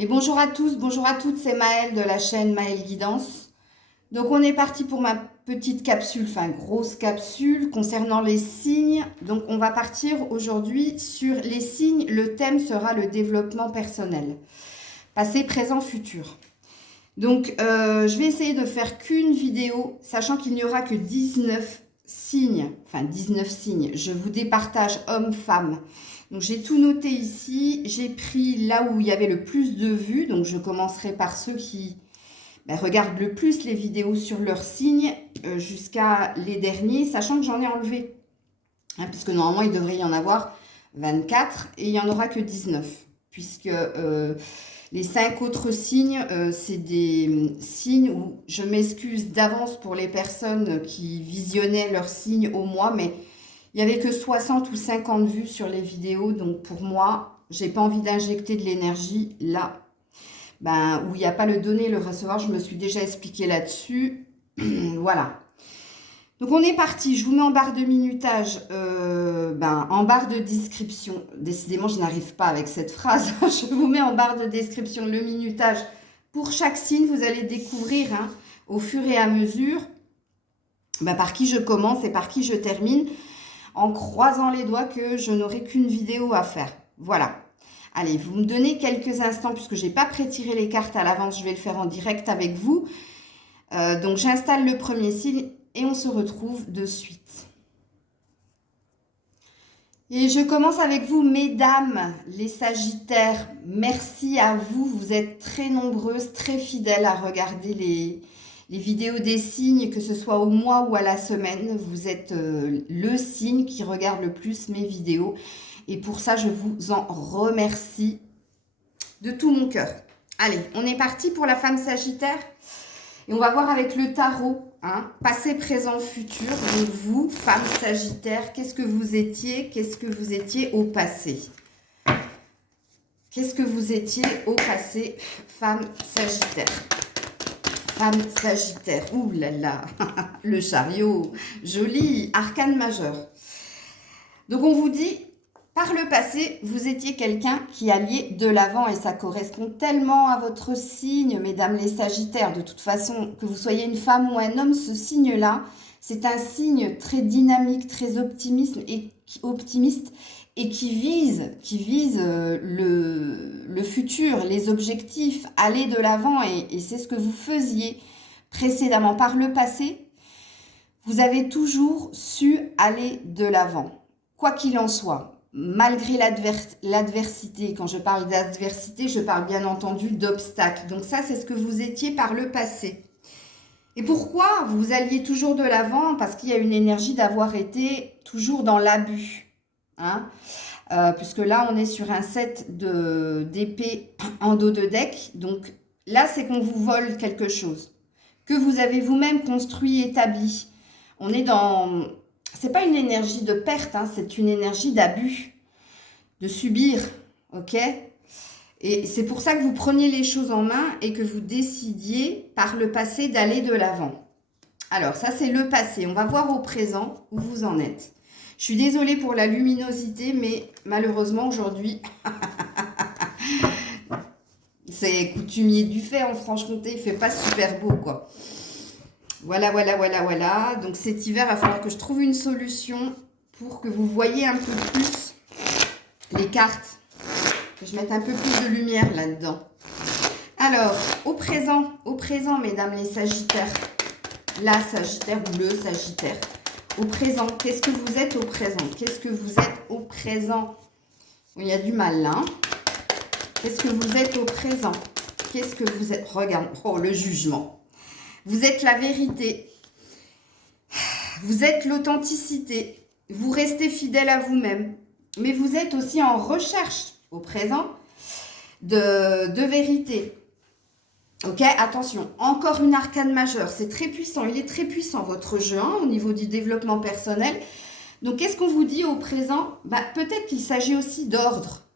Et bonjour à tous, bonjour à toutes, c'est Maëlle de la chaîne Maëlle Guidance. Donc on est parti pour ma petite capsule, enfin grosse capsule concernant les signes. Donc on va partir aujourd'hui sur les signes. Le thème sera le développement personnel, passé, présent, futur. Donc je vais essayer de faire qu'une vidéo, sachant qu'il n'y aura que 19 signes, enfin 19 signes. Je vous départage hommes, femmes. Donc j'ai tout noté ici, j'ai pris là où il y avait le plus de vues, donc je commencerai par ceux qui regardent le plus les vidéos sur leurs signes jusqu'à les derniers, sachant que j'en ai enlevé, puisque normalement il devrait y en avoir 24 et il n'y en aura que 19, puisque les 5 autres signes, c'est des signes où je m'excuse d'avance pour les personnes qui visionnaient leurs signes au mois, mais il n'y avait que 60 ou 50 vues sur les vidéos, donc pour moi, j'ai pas envie d'injecter de l'énergie là, où il n'y a pas le donner et le recevoir. Je me suis déjà expliqué là-dessus. Voilà. Donc on est parti. Je vous mets en barre de minutage, en barre de description. Décidément, je n'arrive pas avec cette phrase. Je vous mets en barre de description le minutage pour chaque signe. Vous allez découvrir au fur et à mesure par qui je commence et par qui je termine, en croisant les doigts que je n'aurai qu'une vidéo à faire. Voilà. Allez, vous me donnez quelques instants, puisque je n'ai pas pré-tiré les cartes à l'avance, je vais le faire en direct avec vous. Donc j'installe le premier signe et on se retrouve de suite. Et je commence avec vous, mesdames, les Sagittaires. Merci à vous, vous êtes très nombreuses, très fidèles à regarder les vidéos des signes, que ce soit au mois ou à la semaine. Vous êtes le signe qui regarde le plus mes vidéos. Et pour ça, je vous en remercie de tout mon cœur. Allez, on est parti pour la femme Sagittaire. Et on va voir avec le tarot, passé, présent, futur. Donc vous, femme Sagittaire, qu'est-ce que vous étiez? Qu'est-ce que vous étiez au passé? Qu'est-ce que vous étiez au passé, femme Sagittaire? Femme Sagittaire, ouh là là, le chariot, joli, arcane majeur. Donc on vous dit, par le passé, vous étiez quelqu'un qui alliait de l'avant et ça correspond tellement à votre signe, mesdames les Sagittaires. De toute façon, que vous soyez une femme ou un homme, ce signe-là, c'est un signe très dynamique, très optimiste et qui vise le futur, les objectifs, aller de l'avant, et c'est ce que vous faisiez précédemment. Par le passé, vous avez toujours su aller de l'avant, quoi qu'il en soit, malgré l'adversité. Quand je parle d'adversité, je parle bien entendu d'obstacles. Donc ça, c'est ce que vous étiez par le passé. Et pourquoi vous alliez toujours de l'avant? Parce qu'il y a une énergie d'avoir été toujours dans l'abus. Puisque là, on est sur un set d'épée en dos de deck. Donc là, c'est qu'on vous vole quelque chose que vous avez vous-même construit, établi. On est dans... C'est pas une énergie de perte, c'est une énergie d'abus, de subir, ok? Et c'est pour ça que vous preniez les choses en main et que vous décidiez par le passé d'aller de l'avant. Alors, ça, c'est le passé. On va voir au présent où vous en êtes. Je suis désolée pour la luminosité, mais malheureusement, aujourd'hui, c'est coutumier du fait en Franche-Comté. Il fait pas super beau, quoi. Voilà. Donc, cet hiver, il va falloir que je trouve une solution pour que vous voyez un peu plus les cartes. Que je mette un peu plus de lumière là-dedans. Alors, au présent, mesdames les Sagittaires, la Sagittaire ou le Sagittaire, au présent, qu'est-ce que vous êtes au présent? Qu'est-ce que vous êtes au présent? Il y a du mal là. Qu'est-ce que vous êtes au présent? Qu'est-ce que vous êtes? Regarde, oh, le jugement. Vous êtes la vérité. Vous êtes l'authenticité. Vous restez fidèle à vous-même. Mais vous êtes aussi en recherche au présent de vérité. Ok, attention, encore une arcane majeure, c'est très puissant, il est très puissant votre jeu au niveau du développement personnel. Donc, qu'est-ce qu'on vous dit au présent? Peut-être qu'il s'agit aussi d'ordre.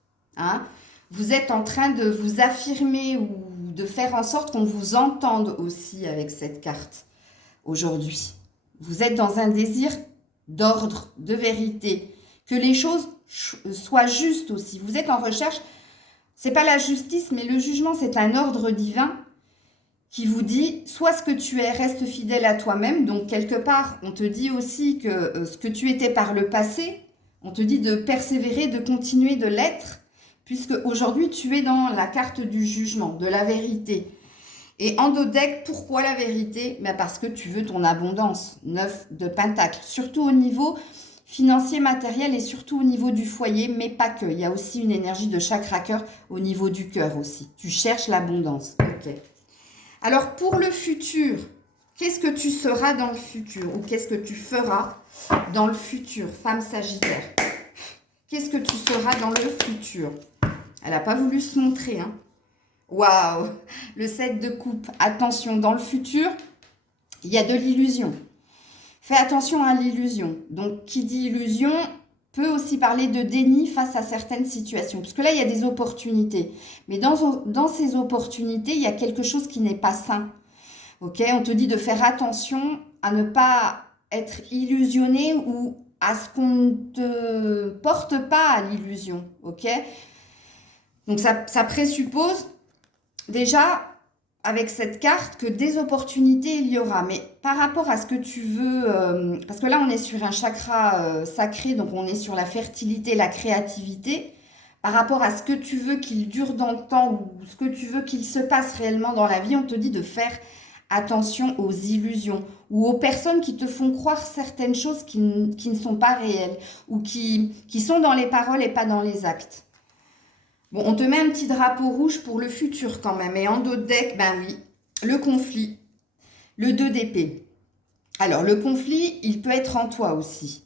Vous êtes en train de vous affirmer ou de faire en sorte qu'on vous entende aussi avec cette carte aujourd'hui. Vous êtes dans un désir d'ordre, de vérité, que les choses soient justes aussi. Vous êtes en recherche c'est pas la justice, mais le jugement, c'est un ordre divin qui vous dit, soit ce que tu es, reste fidèle à toi-même. Donc, quelque part, on te dit aussi que ce que tu étais par le passé, on te dit de persévérer, de continuer de l'être, puisque aujourd'hui, tu es dans la carte du jugement, de la vérité. Et en dos deck, pourquoi la vérité? Ben parce que tu veux ton abondance, 9 de Pentacle, surtout au niveau financier, matériel et surtout au niveau du foyer, mais pas que. Il y a aussi une énergie de chakra cœur au niveau du cœur aussi. Tu cherches l'abondance. Ok. Alors, pour le futur, qu'est-ce que tu seras dans le futur? Ou qu'est-ce que tu feras dans le futur, femme Sagittaire? Qu'est-ce que tu seras dans le futur? Elle n'a pas voulu se montrer, hein. Waouh! Le 7 de coupe. Attention, dans le futur, il y a de l'illusion. Fais attention à l'illusion. Donc, qui dit illusion peut aussi parler de déni face à certaines situations. Parce que là, il y a des opportunités. Mais dans ces opportunités, il y a quelque chose qui n'est pas sain. Ok, on te dit de faire attention à ne pas être illusionné ou à ce qu'on ne te porte pas à l'illusion. Ok, donc ça présuppose déjà avec cette carte que des opportunités il y aura. Mais par rapport à ce que tu veux, parce que là on est sur un chakra sacré, donc on est sur la fertilité, la créativité. Par rapport à ce que tu veux qu'il dure dans le temps ou ce que tu veux qu'il se passe réellement dans la vie, on te dit de faire attention aux illusions ou aux personnes qui te font croire certaines choses qui ne sont pas réelles ou qui sont dans les paroles et pas dans les actes. Bon, on te met un petit drapeau rouge pour le futur quand même. Et en dos de deck, ben oui, le conflit, le 2 d'épée. Alors, le conflit, il peut être en toi aussi.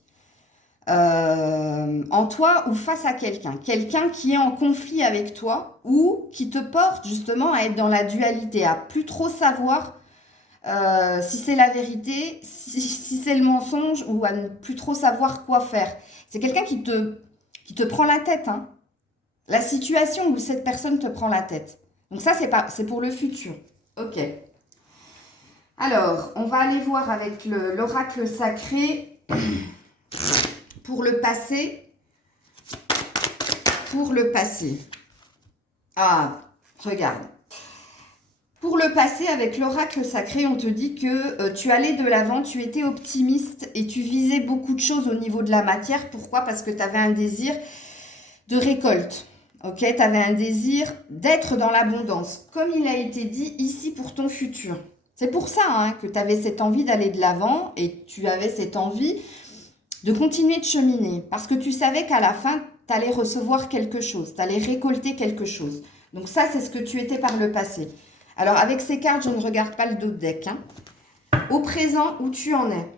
En toi ou face à quelqu'un. Quelqu'un qui est en conflit avec toi ou qui te porte justement à être dans la dualité, à plus trop savoir si c'est la vérité, si c'est le mensonge ou à ne plus trop savoir quoi faire. C'est quelqu'un qui te prend la tête, hein. La situation où cette personne te prend la tête. Donc ça, c'est pour le futur. Ok. Alors, on va aller voir avec l'oracle sacré pour le passé. Pour le passé. Ah, regarde. Pour le passé, avec l'oracle sacré, on te dit que tu allais de l'avant, tu étais optimiste et tu visais beaucoup de choses au niveau de la matière. Pourquoi? Parce que tu avais un désir de récolte. Ok, tu avais un désir d'être dans l'abondance, comme il a été dit ici pour ton futur. C'est pour ça hein, que tu avais cette envie d'aller de l'avant et tu avais cette envie de continuer de cheminer. Parce que tu savais qu'à la fin, tu allais recevoir quelque chose, tu allais récolter quelque chose. Donc ça, c'est ce que tu étais par le passé. Alors avec ces cartes, je ne regarde pas le dos de deck. Hein. Au présent, où tu en es?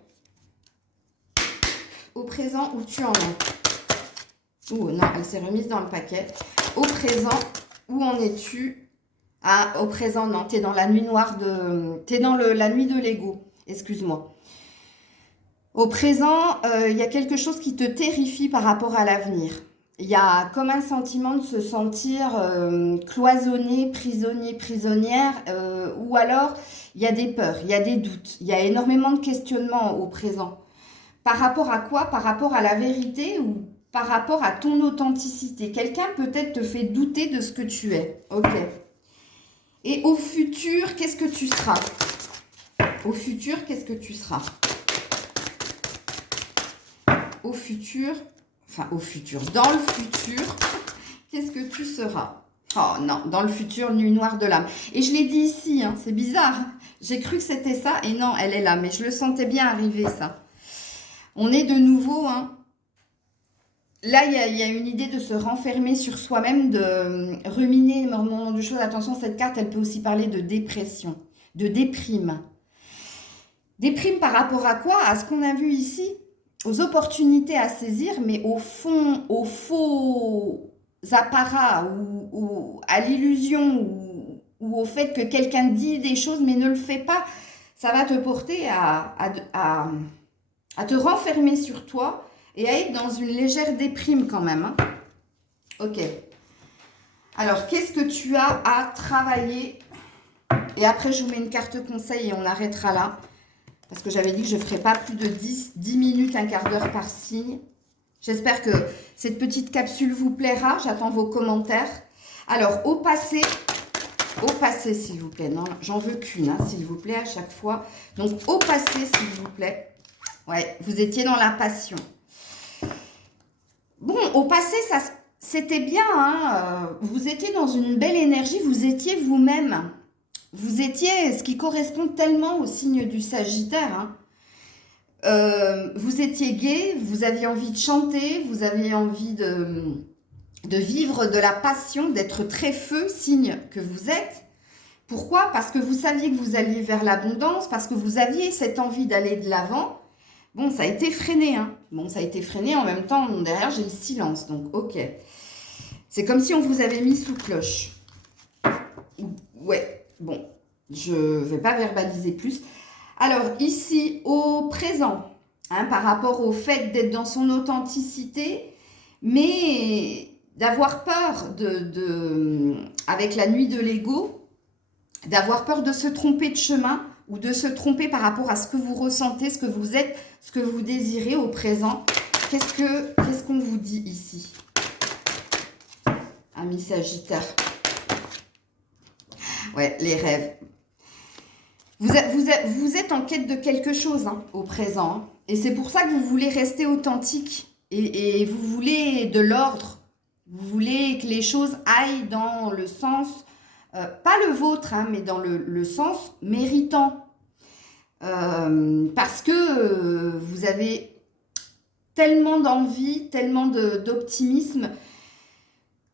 Au présent, où tu en es? Oh non, elle s'est remise dans le paquet. Au présent, où en es-tu? Ah, au présent, non, tu es dans la nuit noire de... Tu es dans la nuit de l'ego, excuse-moi. Au présent, il y a quelque chose qui te terrifie par rapport à l'avenir. Il y a comme un sentiment de se sentir cloisonné, prisonnier, prisonnière, ou alors il y a des peurs, il y a des doutes, il y a énormément de questionnements au présent. Par rapport à quoi? Par rapport à la vérité ou par rapport à ton authenticité. Quelqu'un peut-être te fait douter de ce que tu es. Ok. Et au futur, qu'est-ce que tu seras? Au futur, qu'est-ce que tu seras? Au futur, enfin au futur, dans le futur, qu'est-ce que tu seras? Oh non, dans le futur, nuit noire de l'âme. Et je l'ai dit ici, hein, c'est bizarre. J'ai cru que c'était ça et non, elle est là. Mais je le sentais bien arriver, ça. On est de nouveau... Hein, là, il y a une idée de se renfermer sur soi-même, de ruminer énormément de choses. Attention, cette carte, elle peut aussi parler de dépression, de déprime. Déprime par rapport à quoi? À ce qu'on a vu ici, aux opportunités à saisir, mais au fond, aux faux apparats ou à l'illusion ou au fait que quelqu'un dit des choses mais ne le fait pas. Ça va te porter à te renfermer sur toi et à être dans une légère déprime quand même. Hein. Ok. Alors, qu'est-ce que tu as à travailler? Et après, je vous mets une carte conseil et on arrêtera là. Parce que j'avais dit que je ne ferais pas plus de 10 minutes, un quart d'heure par signe. J'espère que cette petite capsule vous plaira. J'attends vos commentaires. Alors, au passé, s'il vous plaît. Non, j'en veux qu'une, hein, s'il vous plaît, à chaque fois. Donc, au passé, s'il vous plaît. Ouais, vous étiez dans la passion. Bon, au passé, ça, c'était bien, hein. Vous étiez dans une belle énergie, vous étiez vous-même. Vous étiez, ce qui correspond tellement au signe du Sagittaire, hein. Vous étiez gai, vous aviez envie de chanter, vous aviez envie de vivre de la passion, d'être très feu, signe que vous êtes. Pourquoi? Parce que vous saviez que vous alliez vers l'abondance, parce que vous aviez cette envie d'aller de l'avant. Bon, ça a été freiné, hein. Bon, ça a été freiné, en même temps, derrière, j'ai le silence, donc ok. C'est comme si on vous avait mis sous cloche. Ouais, bon, je ne vais pas verbaliser plus. Alors, ici, au présent, hein, par rapport au fait d'être dans son authenticité, mais d'avoir peur avec la nuit de l'ego, d'avoir peur de se tromper de chemin ou de se tromper par rapport à ce que vous ressentez, ce que vous êtes, ce que vous désirez au présent. Qu'est-ce qu'on vous dit ici, ami Sagittaire? Ouais, les rêves. Vous êtes en quête de quelque chose, hein, au présent. Hein, et c'est pour ça que vous voulez rester authentique. Et vous voulez de l'ordre. Vous voulez que les choses aillent dans le sens, pas le vôtre, hein, mais dans le sens méritant. Parce que vous avez tellement d'envie, tellement d'optimisme.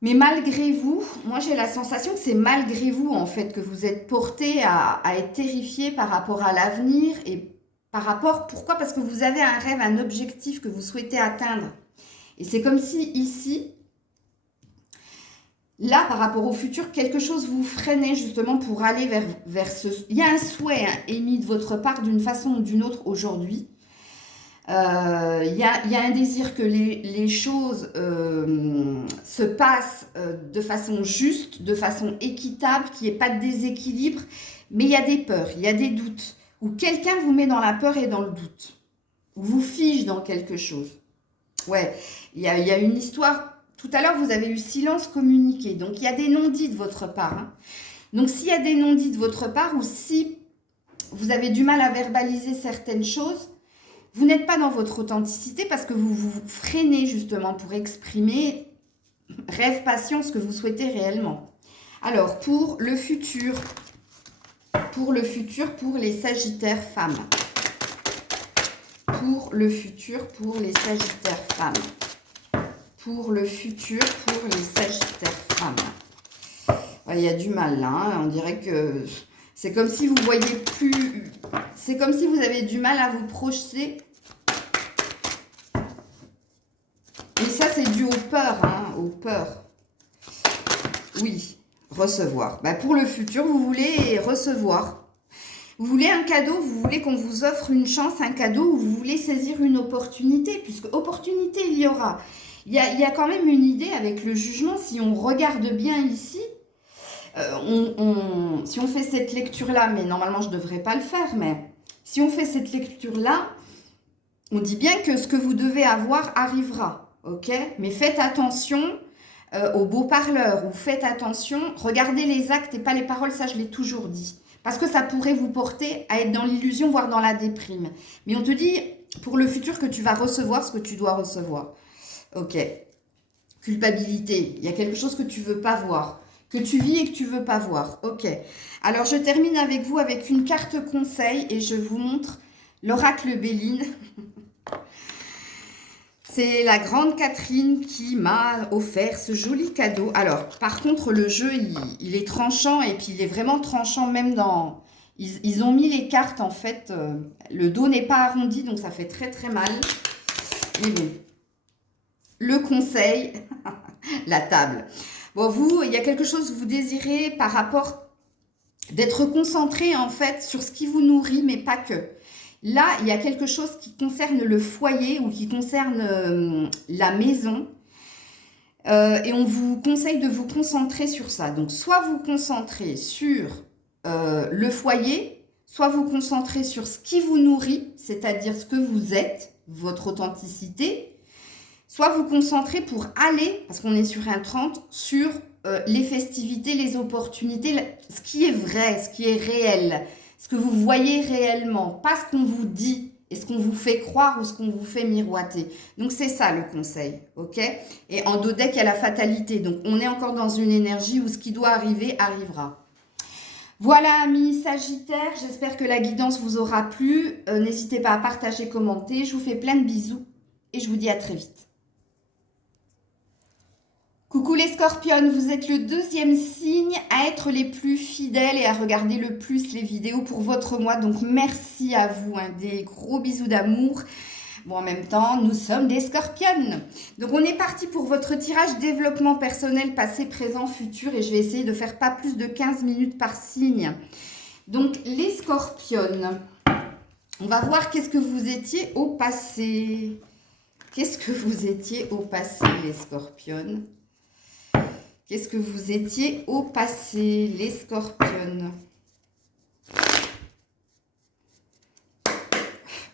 Mais malgré vous, moi j'ai la sensation que c'est malgré vous en fait que vous êtes porté à être terrifié par rapport à l'avenir et par rapport, pourquoi? Parce que vous avez un rêve, un objectif que vous souhaitez atteindre. Et c'est comme si ici, là par rapport au futur, quelque chose vous freinait justement pour aller vers ce... Il y a un souhait, hein, émis de votre part d'une façon ou d'une autre aujourd'hui. Il y a un désir que les choses se passent de façon juste, de façon équitable, qu'il n'y ait pas de déséquilibre, mais il y a des peurs, il y a des doutes, où quelqu'un vous met dans la peur et dans le doute, ou vous fige dans quelque chose. Ouais, il y a une histoire, tout à l'heure vous avez eu silence communiqué, donc il y a des non-dits de votre part. Hein. Donc s'il y a des non-dits de votre part, ou si vous avez du mal à verbaliser certaines choses, vous n'êtes pas dans votre authenticité parce que vous vous freinez justement pour exprimer rêve, passion, ce que vous souhaitez réellement. Alors, pour le futur, pour les Sagittaires femmes. Pour le futur, pour les Sagittaires femmes. Pour le futur, pour les Sagittaires femmes. Il y a du mal là, hein. On dirait que c'est comme si vous voyez plus... C'est comme si vous avez du mal à vous projeter. Et ça, c'est dû aux peurs, hein, aux peurs. Oui, recevoir. Bah, pour le futur, vous voulez recevoir. Vous voulez un cadeau, vous voulez qu'on vous offre une chance, un cadeau, ou vous voulez saisir une opportunité, puisque opportunité, il y aura. Il y a quand même une idée avec le jugement, si on regarde bien ici, si on fait cette lecture-là, mais normalement, je ne devrais pas le faire, mais si on fait cette lecture-là, on dit bien que ce que vous devez avoir arrivera. Ok, mais faites attention aux beaux parleurs, ou faites attention, regardez les actes et pas les paroles, ça je l'ai toujours dit. Parce que ça pourrait vous porter à être dans l'illusion, voire dans la déprime. Mais on te dit pour le futur que tu vas recevoir ce que tu dois recevoir. Ok, culpabilité, il y a quelque chose que tu veux pas voir, que tu vis et que tu veux pas voir. Ok, alors je termine avec vous avec une carte conseil et je vous montre l'oracle Béline. C'est la grande Catherine qui m'a offert ce joli cadeau. Alors, par contre, le jeu, il est tranchant et puis il est vraiment tranchant même dans... Ils ont mis les cartes, en fait. Le dos n'est pas arrondi, donc ça fait très, très mal. Mais bon, le conseil, la table. Bon, vous, il y a quelque chose que vous désirez par rapport d'être concentré, en fait, sur ce qui vous nourrit, mais pas que. Là, il y a quelque chose qui concerne le foyer ou qui concerne la maison. Et on vous conseille de vous concentrer sur ça. Donc, soit vous concentrez sur le foyer, soit vous concentrez sur ce qui vous nourrit, c'est-à-dire ce que vous êtes, votre authenticité. Soit vous concentrez pour aller, parce qu'on est sur un 30, sur les festivités, les opportunités, ce qui est vrai, ce qui est réel, ce que vous voyez réellement, pas ce qu'on vous dit et ce qu'on vous fait croire ou ce qu'on vous fait miroiter. Donc, c'est ça le conseil, ok? Et en dos deck, il y a la fatalité. Donc, on est encore dans une énergie où ce qui doit arriver, arrivera. Voilà, amis Sagittaires, j'espère que la guidance vous aura plu. N'hésitez pas à partager, commenter. Je vous fais plein de bisous et je vous dis à très vite. Coucou les Scorpions, vous êtes le deuxième signe à être les plus fidèles et à regarder le plus les vidéos pour votre mois. Donc merci à vous, hein, des gros bisous d'amour. Bon, en même temps, nous sommes des Scorpions. Donc on est parti pour votre tirage développement personnel, passé, présent, futur. Et je vais essayer de faire pas plus de 15 minutes par signe. Donc les Scorpions, on va voir qu'est-ce que vous étiez au passé. Qu'est-ce que vous étiez au passé, les Scorpions? Qu'est-ce que vous étiez au passé, les Scorpions?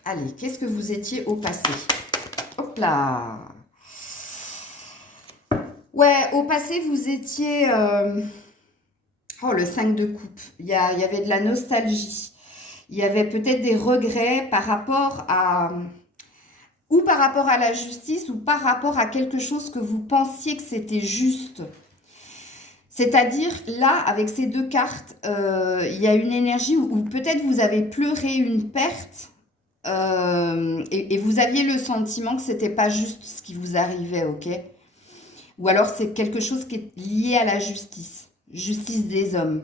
Allez, qu'est-ce que vous étiez au passé? Hop là! Ouais, au passé, vous étiez... Oh, le 5 de coupe. Il y avait de la nostalgie. Il y avait peut-être des regrets par rapport à... Ou par rapport à la justice, ou par rapport à quelque chose que vous pensiez que c'était juste. C'est-à-dire, là, avec ces deux cartes, il y a une énergie où peut-être vous avez pleuré une perte et vous aviez le sentiment que c'était pas juste ce qui vous arrivait, ok? Ou alors c'est quelque chose qui est lié à la justice des hommes.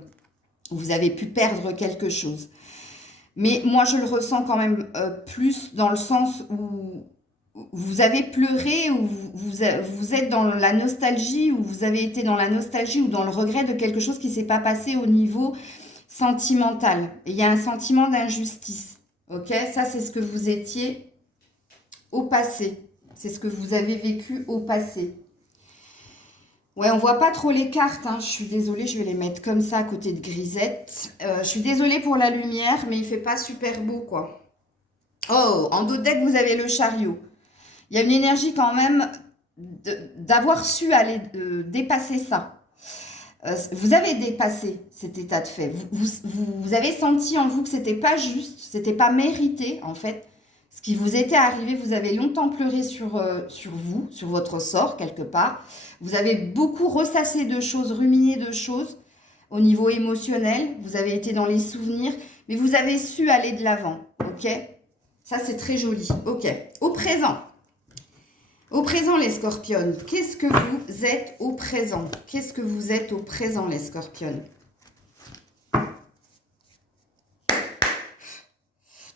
Vous avez pu perdre quelque chose. Mais moi, je le ressens quand même plus dans le sens où vous avez pleuré, ou vous êtes dans la nostalgie, ou vous avez été dans la nostalgie ou dans le regret de quelque chose qui ne s'est pas passé au niveau sentimental. Et il y a un sentiment d'injustice. Ok? Ça, c'est ce que vous étiez au passé. C'est ce que vous avez vécu au passé. Ouais, on ne voit pas trop les cartes. Hein. Je suis désolée, je vais les mettre comme ça à côté de Grisette. Je suis désolée pour la lumière, mais il ne fait pas super beau, quoi. Oh, en dos de deck, vous avez le chariot. Il y a une énergie quand même d'avoir su aller dépasser ça. Vous avez dépassé cet état de fait. Vous avez senti en vous que c'était pas juste, c'était pas mérité en fait. Ce qui vous était arrivé, vous avez longtemps pleuré sur vous, sur votre sort quelque part. Vous avez beaucoup ressassé de choses, ruminé de choses au niveau émotionnel. Vous avez été dans les souvenirs, mais vous avez su aller de l'avant. Ok? Ça, c'est très joli. Ok. Au présent. Au présent, les Scorpions, qu'est-ce que vous êtes au présent? Qu'est-ce que vous êtes au présent, les Scorpions?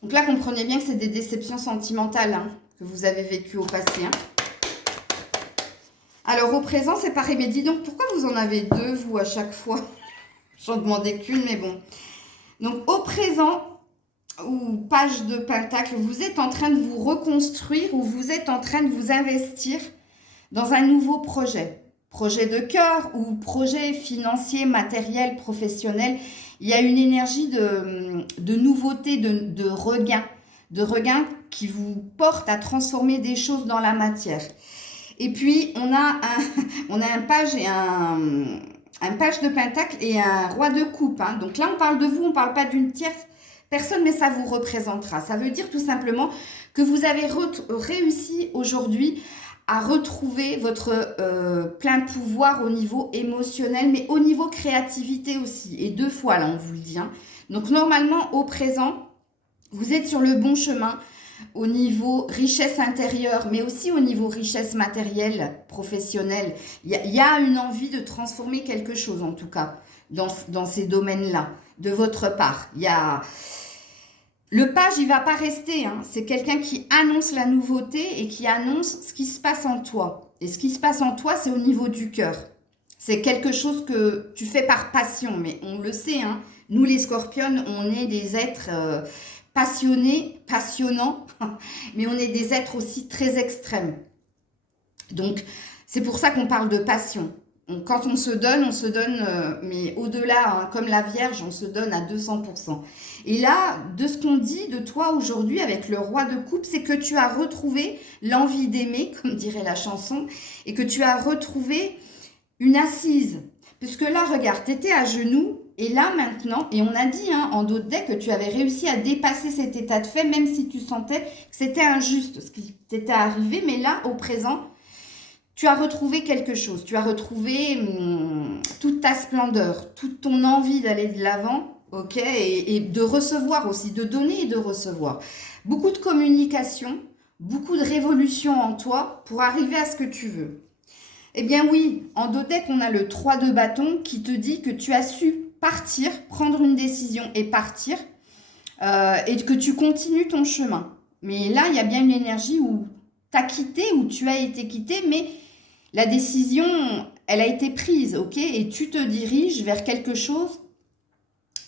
Donc là, comprenez bien que c'est des déceptions sentimentales hein, que vous avez vécues au passé. Hein. Alors, au présent, c'est pareil. Mais dis donc, pourquoi vous en avez deux, vous, à chaque fois? J'en demandais qu'une, mais bon. Donc, au présent... ou page de pentacle, vous êtes en train de vous reconstruire ou vous êtes en train de vous investir dans un nouveau projet. Projet de cœur ou projet financier, matériel, professionnel. Il y a une énergie de nouveauté, de regain qui vous porte à transformer des choses dans la matière. Et puis, on a un page et un page de pentacle et un roi de coupe. Hein. Donc là, on parle de vous, on ne parle pas d'une tierce personne, mais ça vous représentera. Ça veut dire tout simplement que vous avez réussi aujourd'hui à retrouver votre plein pouvoir au niveau émotionnel, mais au niveau créativité aussi. Et deux fois, là, on vous le dit. Hein. Donc, normalement, au présent, vous êtes sur le bon chemin au niveau richesse intérieure, mais aussi au niveau richesse matérielle, professionnelle. Il y a une envie de transformer quelque chose, en tout cas, dans ces domaines-là, de votre part. Il y a... Le page, il ne va pas rester. Hein. C'est quelqu'un qui annonce la nouveauté et qui annonce ce qui se passe en toi. Et ce qui se passe en toi, c'est au niveau du cœur. C'est quelque chose que tu fais par passion. Mais on le sait, hein. Nous les Scorpions, on est des êtres passionnés, passionnants. Mais on est des êtres aussi très extrêmes. Donc, c'est pour ça qu'on parle de passion. Quand on se donne, mais au-delà, hein, comme la Vierge, on se donne à 200%. Et là, de ce qu'on dit de toi aujourd'hui avec le roi de coupe, c'est que tu as retrouvé l'envie d'aimer, comme dirait la chanson, et que tu as retrouvé une assise. Puisque là, regarde, tu étais à genoux, et là maintenant, et on a dit hein, en dos de deck que tu avais réussi à dépasser cet état de fait, même si tu sentais que c'était injuste ce qui t'était arrivé, mais là, au présent, tu as retrouvé quelque chose, tu as retrouvé toute ta splendeur, toute ton envie d'aller de l'avant, ok, et de recevoir aussi, de donner et de recevoir. Beaucoup de communication, beaucoup de révolution en toi pour arriver à ce que tu veux. Eh bien oui, en Dodec, on a le 3 de bâton qui te dit que tu as su partir, prendre une décision et partir, et que tu continues ton chemin. Mais là, il y a bien une énergie où tu as quitté, où tu as été quitté, mais la décision, elle a été prise, ok? Et tu te diriges vers quelque chose,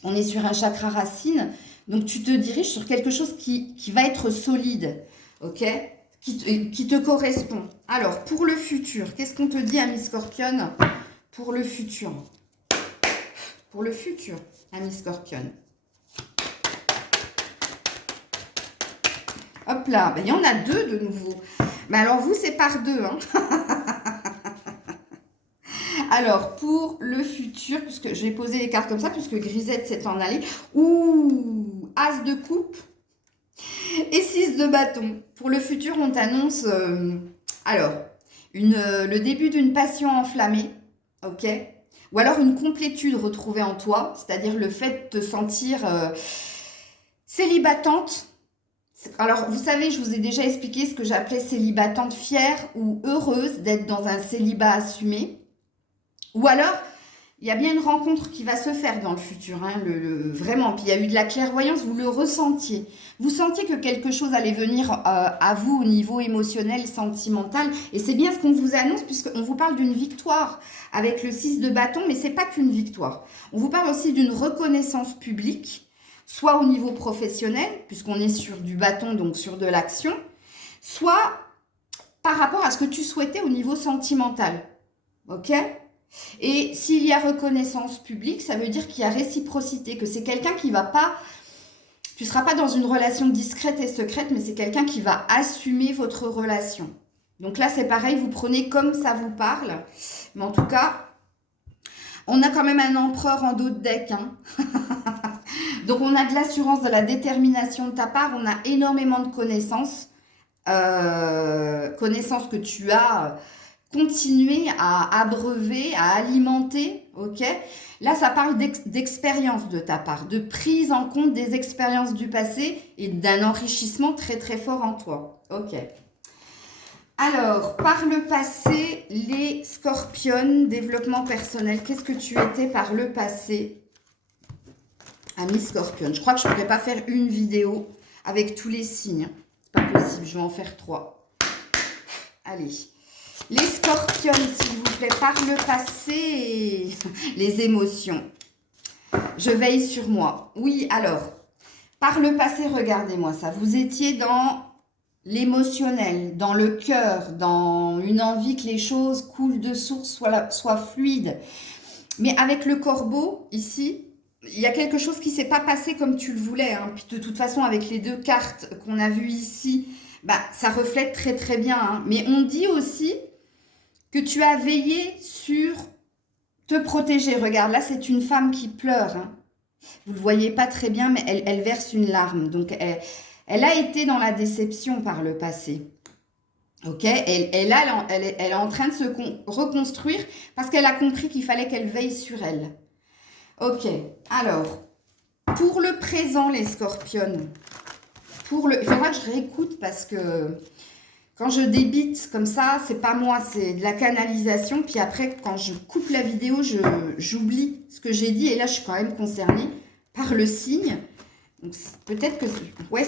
on est sur un chakra racine, donc tu te diriges sur quelque chose qui va être solide, ok? Qui te correspond. Alors, pour le futur, qu'est-ce qu'on te dit, ami Scorpion? Pour le futur. Pour le futur, ami Scorpion. Hop là, ben, il y en a deux de nouveau. Mais alors, vous, c'est par deux. Hein. Alors, pour le futur, puisque je vais poser les cartes comme ça, puisque Grisette s'est en allée. Ouh, As de coupe. Et 6 de bâton. Pour le futur, on t'annonce le début d'une passion enflammée, ok? Ou alors une complétude retrouvée en toi, c'est-à-dire le fait de te sentir célibatante. Alors, vous savez, je vous ai déjà expliqué ce que j'appelais célibatante fière ou heureuse d'être dans un célibat assumé. Ou alors, il y a bien une rencontre qui va se faire dans le futur, hein, vraiment. Puis il y a eu de la clairvoyance, vous le ressentiez. Vous sentiez que quelque chose allait venir à vous au niveau émotionnel, sentimental. Et c'est bien ce qu'on vous annonce, puisqu'on vous parle d'une victoire avec le 6 de bâton, mais ce n'est pas qu'une victoire. On vous parle aussi d'une reconnaissance publique, soit au niveau professionnel, puisqu'on est sur du bâton, donc sur de l'action, soit par rapport à ce que tu souhaitais au niveau sentimental. Ok ? Et s'il y a reconnaissance publique, ça veut dire qu'il y a réciprocité, que c'est quelqu'un qui va pas, tu ne seras pas dans une relation discrète et secrète, mais c'est quelqu'un qui va assumer votre relation. Donc là, c'est pareil, vous prenez comme ça vous parle. Mais en tout cas, on a quand même un empereur en dos de deck. Hein. Donc on a de l'assurance, de la détermination de ta part, on a énormément de connaissances. Connaissances que tu as... continuer à abreuver, à alimenter, ok? Là, ça parle d'expérience de ta part, de prise en compte des expériences du passé et d'un enrichissement très très fort en toi, ok? Alors, par le passé, les scorpions, développement personnel, qu'est-ce que tu étais par le passé, ami scorpion? Je crois que je ne pourrais pas faire une vidéo avec tous les signes, c'est pas possible, je vais en faire 3. Allez. Les scorpions, s'il vous plaît, par le passé, les émotions. Je veille sur moi. Oui, alors, par le passé, regardez-moi ça. Vous étiez dans l'émotionnel, dans le cœur, dans une envie que les choses coulent de source, soient fluides. Mais avec le corbeau, ici, il y a quelque chose qui ne s'est pas passé comme tu le voulais. Hein. Puis de toute façon, avec les 2 cartes qu'on a vues ici, bah, ça reflète très très bien. Hein. Mais on dit aussi que tu as veillé sur te protéger. Regarde, là, c'est une femme qui pleure. Hein. Vous ne le voyez pas très bien, mais elle verse une larme. Donc, elle a été dans la déception par le passé. Ok, elle est en train de se reconstruire parce qu'elle a compris qu'il fallait qu'elle veille sur elle. Ok, alors, pour le présent, les scorpions, il faudra que je réécoute parce que... Quand je débite comme ça, c'est pas moi, c'est de la canalisation. Puis après, quand je coupe la vidéo, j'oublie ce que j'ai dit. Et là, je suis quand même concernée par le signe. Donc, peut-être que... Ouais,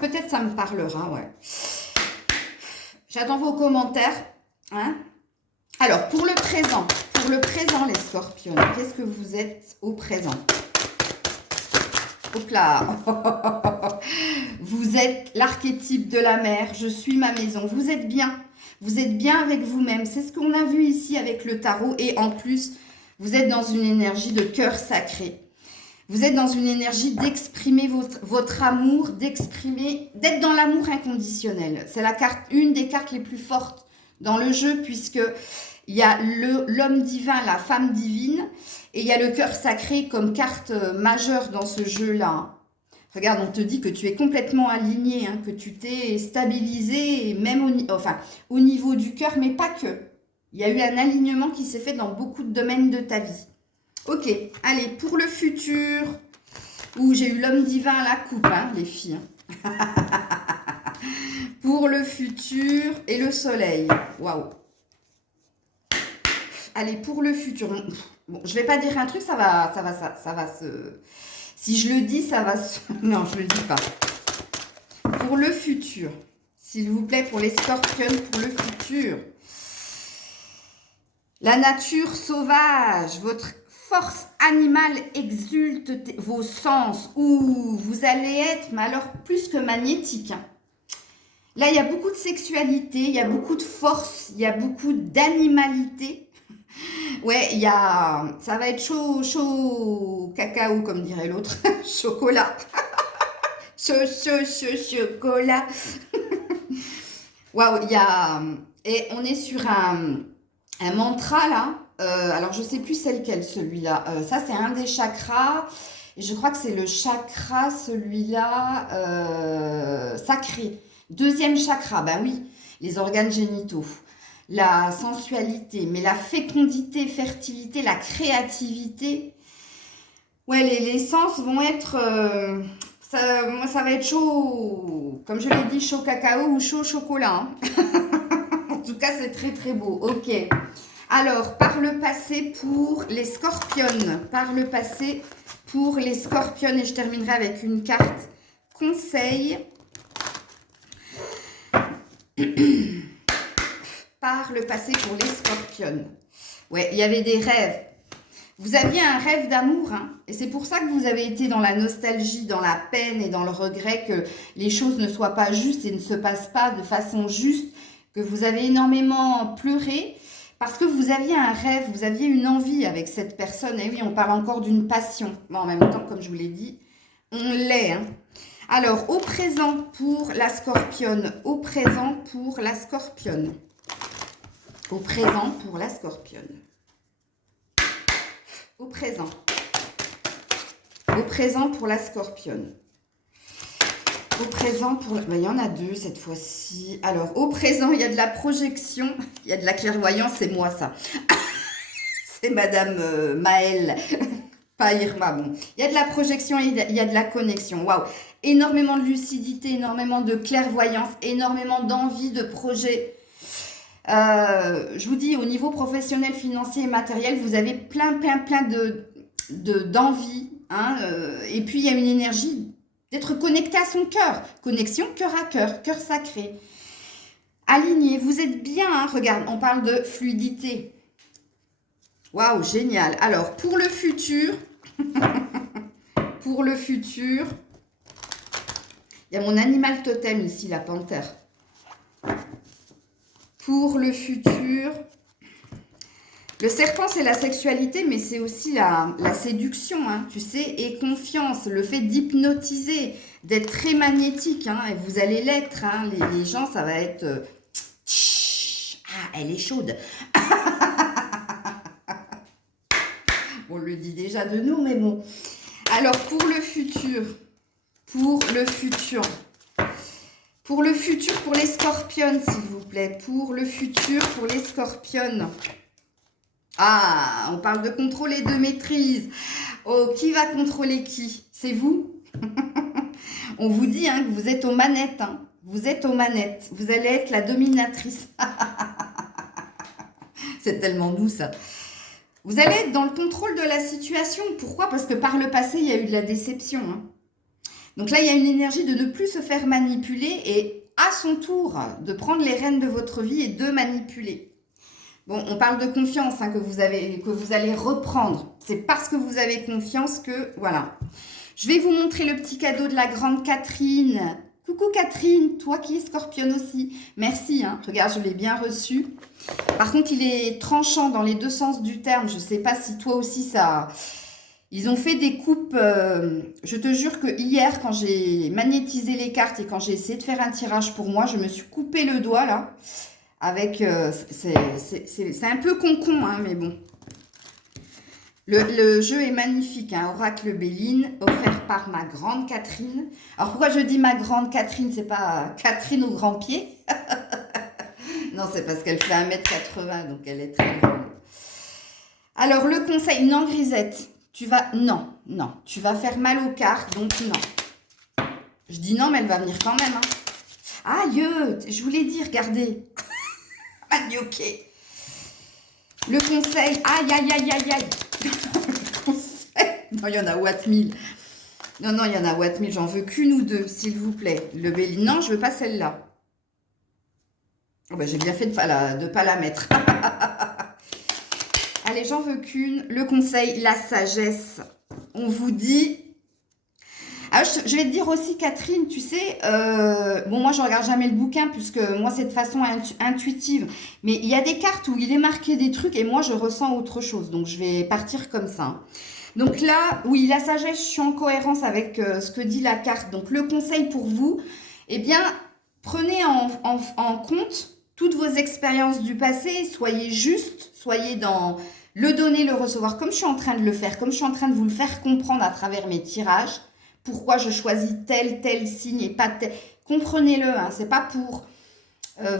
peut-être ça me parlera, ouais. J'attends vos commentaires. Hein. Alors, pour le présent, les scorpions, qu'est-ce que vous êtes au présent? Hop là. Vous êtes l'archétype de la mère. Je suis ma maison. Vous êtes bien. Vous êtes bien avec vous-même. C'est ce qu'on a vu ici avec le tarot. Et en plus, vous êtes dans une énergie de cœur sacré. Vous êtes dans une énergie d'exprimer votre amour, d'être dans l'amour inconditionnel. C'est une des cartes les plus fortes dans le jeu puisque Il y a l'homme divin, la femme divine, et il y a le cœur sacré comme carte majeure dans ce jeu-là. Regarde, on te dit que tu es complètement aligné, hein, que tu t'es stabilisé, et même au niveau du cœur, mais pas que. Il y a eu un alignement qui s'est fait dans beaucoup de domaines de ta vie. Ok, allez, pour le futur, où j'ai eu l'homme divin à la coupe, hein, les filles. Pour le futur et le soleil. Waouh. Allez, pour le futur. Bon, je vais pas dire un truc, ça va se... Si je le dis, ça va se... Non, je le dis pas. Pour le futur, s'il vous plaît, pour les scorpions, pour le futur. La nature sauvage, votre force animale exulte vos sens, où vous allez être, mais alors plus que magnétique. Hein. Là, il y a beaucoup de sexualité, il y a beaucoup de force, il y a beaucoup d'animalité. Ouais, ça va être chaud cacao, comme dirait l'autre. Chocolat. Chocolat. Waouh, et on est sur un mantra, là. Alors, je sais plus c'est lequel, celui-là. Ça, c'est un des chakras. Et je crois que c'est le chakra, celui-là, sacré. Deuxième chakra, ben oui, les organes génitaux. La sensualité, mais la fécondité, fertilité, la créativité. Ouais, les sens vont être... moi, ça va être chaud, comme je l'ai dit, chaud cacao ou chaud chocolat. Hein. En tout cas, c'est très, très beau. Ok. Alors, par le passé pour les scorpions. Par le passé pour les scorpions. Et je terminerai avec une carte conseil. Par le passé pour les scorpions. Ouais, il y avait des rêves. Vous aviez un rêve d'amour, hein, et c'est pour ça que vous avez été dans la nostalgie, dans la peine et dans le regret que les choses ne soient pas justes et ne se passent pas de façon juste, que vous avez énormément pleuré, parce que vous aviez un rêve, vous aviez une envie avec cette personne. Et oui, on parle encore d'une passion. Mais en même temps, comme je vous l'ai dit, on l'est. Hein. Alors, au présent pour la scorpionne, au présent pour la scorpionne. Au présent pour la scorpionne. Au présent. Au présent pour la scorpionne. Au présent pour... Ben, il y en a deux cette fois-ci. Alors, au présent, il y a de la projection. Il y a de la clairvoyance, c'est moi ça. C'est Madame Maëlle. Pas Irma, bon. Il y a de la projection et il y a de la connexion. Waouh. Énormément de lucidité, énormément de clairvoyance, énormément d'envie, de projet. Je vous dis, au niveau professionnel, financier et matériel, vous avez plein d'envie. Hein, et puis, il y a une énergie d'être connecté à son cœur. Connexion cœur à cœur sacré. Aligné, vous êtes bien. Hein, regarde, on parle de fluidité. Waouh, génial. Alors, pour le futur, pour le futur, il y a mon animal totem ici, la panthère. Pour le futur, le serpent, c'est la sexualité, mais c'est aussi la séduction, hein, tu sais, et confiance, le fait d'hypnotiser, d'être très magnétique, hein, et vous allez l'être, hein, les gens, ça va être... ah, elle est chaude. On le dit déjà de nous, mais bon. Alors, pour le futur, pour le futur, pour les scorpions, s'il vous plaît. Pour le futur, pour les scorpions. Ah, on parle de contrôle et de maîtrise. Oh, qui va contrôler qui? C'est vous. On vous dit hein, que vous êtes aux manettes. Hein. Vous êtes aux manettes. Vous allez être la dominatrice. C'est tellement doux, ça. Vous allez être dans le contrôle de la situation. Pourquoi? Parce que par le passé, il y a eu de la déception. Hein. Donc là, il y a une énergie de ne plus se faire manipuler et à son tour de prendre les rênes de votre vie et de manipuler. Bon, on parle de confiance hein, que vous allez reprendre. C'est parce que vous avez confiance que... Voilà. Je vais vous montrer le petit cadeau de la grande Catherine. Coucou Catherine, toi qui es scorpion aussi. Merci, hein. Regarde, je l'ai bien reçu. Par contre, il est tranchant dans les deux sens du terme. Je ne sais pas si toi aussi ça... Ils ont fait des coupes, je te jure que hier, quand j'ai magnétisé les cartes et quand j'ai essayé de faire un tirage pour moi, je me suis coupé le doigt là. avec... c'est un peu con-con, hein, mais bon. Le jeu est magnifique, hein, Oracle Béline, offert par ma grande Catherine. Alors, pourquoi je dis ma grande Catherine? C'est pas Catherine au grand pied. Non, c'est parce qu'elle fait 1m80, donc elle est très grande. Alors, le conseil, non, Grisette, tu vas... Non, non, tu vas faire mal aux cartes, donc non. Je dis non, mais elle va venir quand même. Hein. Aïe, je voulais dire, regardez. Aïe, ok. Le conseil, aïe, aïe, aïe, aïe, aïe. Le conseil, non, il y en a Watt 1000. Non, non, il y en a Watt 1000, j'en veux qu'une ou deux, s'il vous plaît. Le Béline, non, je veux pas celle-là. Oh ben, j'ai bien fait de pas la mettre. Allez, j'en veux qu'une. Le conseil, la sagesse. On vous dit... Alors, je vais te dire aussi, Catherine, tu sais, bon, moi, je regarde jamais le bouquin, puisque moi, c'est de façon intuitive. Mais il y a des cartes où il est marqué des trucs, et moi, je ressens autre chose. Donc, je vais partir comme ça. Donc là, oui, la sagesse, je suis en cohérence avec ce que dit la carte. Donc, le conseil pour vous, eh bien, prenez en compte toutes vos expériences du passé, soyez juste, soyez dans le donner, le recevoir, comme je suis en train de le faire, comme je suis en train de vous le faire comprendre à travers mes tirages, pourquoi je choisis tel signe et pas tel. Comprenez-le, hein, c'est pas pour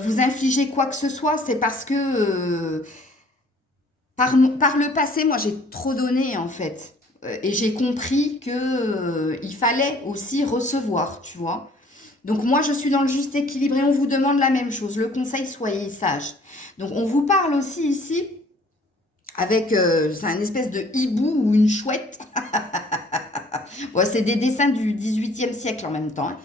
vous infliger quoi que ce soit, c'est parce que par le passé, moi j'ai trop donné en fait. Et j'ai compris que il fallait aussi recevoir, tu vois. Donc moi, je suis dans le juste équilibre et on vous demande la même chose. Le conseil, soyez sage. Donc on vous parle aussi ici avec, c'est un espèce de hibou ou une chouette. Ouais, c'est des dessins du 18e siècle en même temps. Hein.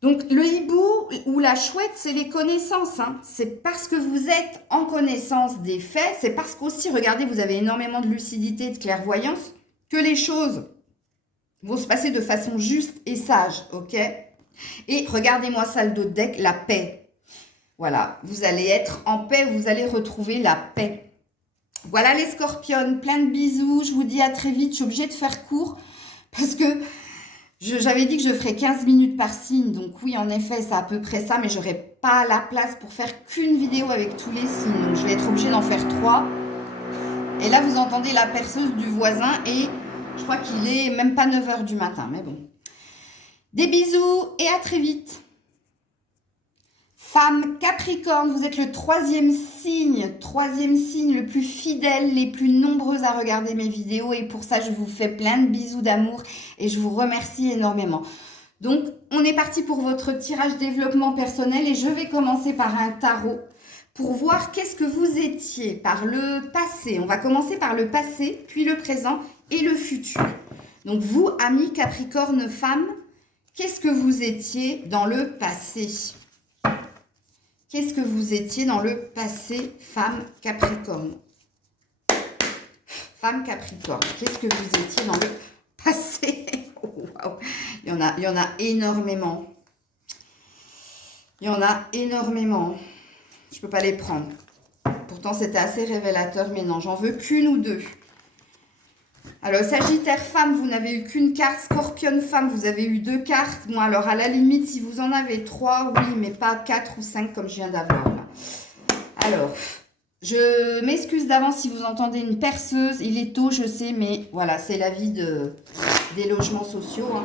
Donc le hibou ou la chouette, c'est les connaissances. Hein. C'est parce que vous êtes en connaissance des faits, c'est parce qu'aussi, regardez, vous avez énormément de lucidité, de clairvoyance, que les choses vont se passer de façon juste et sage, ok ? Et regardez-moi ça, le dos de deck, la paix. Voilà, vous allez être en paix, vous allez retrouver la paix. Voilà les scorpions, plein de bisous. Je vous dis à très vite, je suis obligée de faire court parce que j'avais dit que je ferais 15 minutes par signe. Donc oui, en effet, c'est à peu près ça, mais je n'aurai pas la place pour faire qu'une vidéo avec tous les signes. Donc je vais être obligée d'en faire 3. Et là, vous entendez la perceuse du voisin et je crois qu'il est même pas 9 h du matin, mais bon. Des bisous et à très vite. Femme Capricorne, vous êtes le troisième signe le plus fidèle, les plus nombreuses à regarder mes vidéos. Et pour ça, je vous fais plein de bisous d'amour et je vous remercie énormément. Donc, on est parti pour votre tirage développement personnel et je vais commencer par un tarot pour voir qu'est-ce que vous étiez par le passé. On va commencer par le passé, puis le présent et le futur. Donc, vous, amis Capricorne femmes, qu'est-ce que vous étiez dans le passé? Qu'est-ce que vous étiez dans le passé, femme Capricorne? Femme Capricorne, qu'est-ce que vous étiez dans le passé? Oh, wow. Il y en a énormément. Il y en a énormément. Je ne peux pas les prendre. Pourtant, c'était assez révélateur, mais non, j'en veux qu'une ou deux. Alors, Sagittaire femme, vous n'avez eu qu'une carte. Scorpion femme, vous avez eu 2 cartes. Bon, alors, à la limite, si vous en avez 3, oui, mais pas 4 ou 5 comme je viens d'avoir. Alors, je m'excuse d'avance si vous entendez une perceuse. Il est tôt, je sais, mais voilà, c'est la vie des logements sociaux. Hein.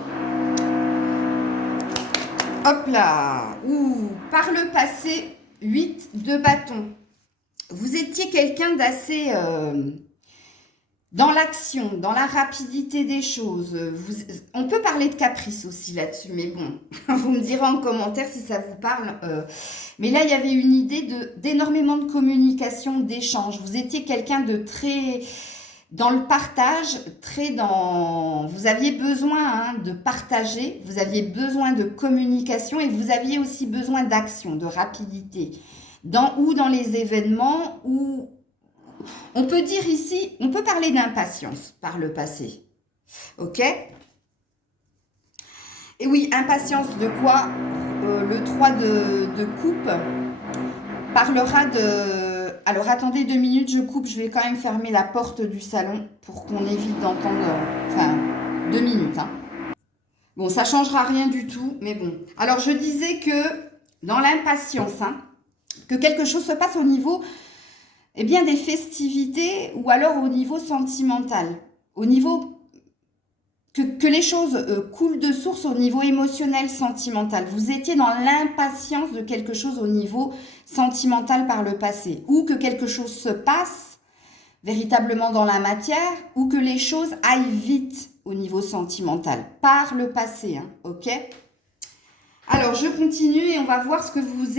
Hop là. Ouh, par le passé, 8 de bâton. Vous étiez quelqu'un d'assez... dans l'action, dans la rapidité des choses, on peut parler de caprice aussi là-dessus, mais bon, vous me direz en commentaire si ça vous parle. Mais là, il y avait une idée d'énormément de communication, d'échange. Vous étiez quelqu'un de très dans le partage, très dans... Vous aviez besoin de partager, vous aviez besoin de communication et vous aviez aussi besoin d'action, de rapidité. Dans les événements où... On peut dire ici, on peut parler d'impatience par le passé. Ok? Et oui, impatience de quoi? Le 3 de coupe parlera de... Alors, attendez 2 minutes, je coupe. Je vais quand même fermer la porte du salon pour qu'on évite d'entendre... Enfin, 2 minutes. Hein. Bon, ça ne changera rien du tout, mais bon. Alors, je disais que dans l'impatience, hein, que quelque chose se passe au niveau eh bien, des festivités ou alors au niveau sentimental, au niveau que les choses coulent de source au niveau émotionnel, sentimental. Vous étiez dans l'impatience de quelque chose au niveau sentimental par le passé, ou que quelque chose se passe véritablement dans la matière, ou que les choses aillent vite au niveau sentimental, par le passé, hein, ok? Alors, je continue et on va voir ce que vous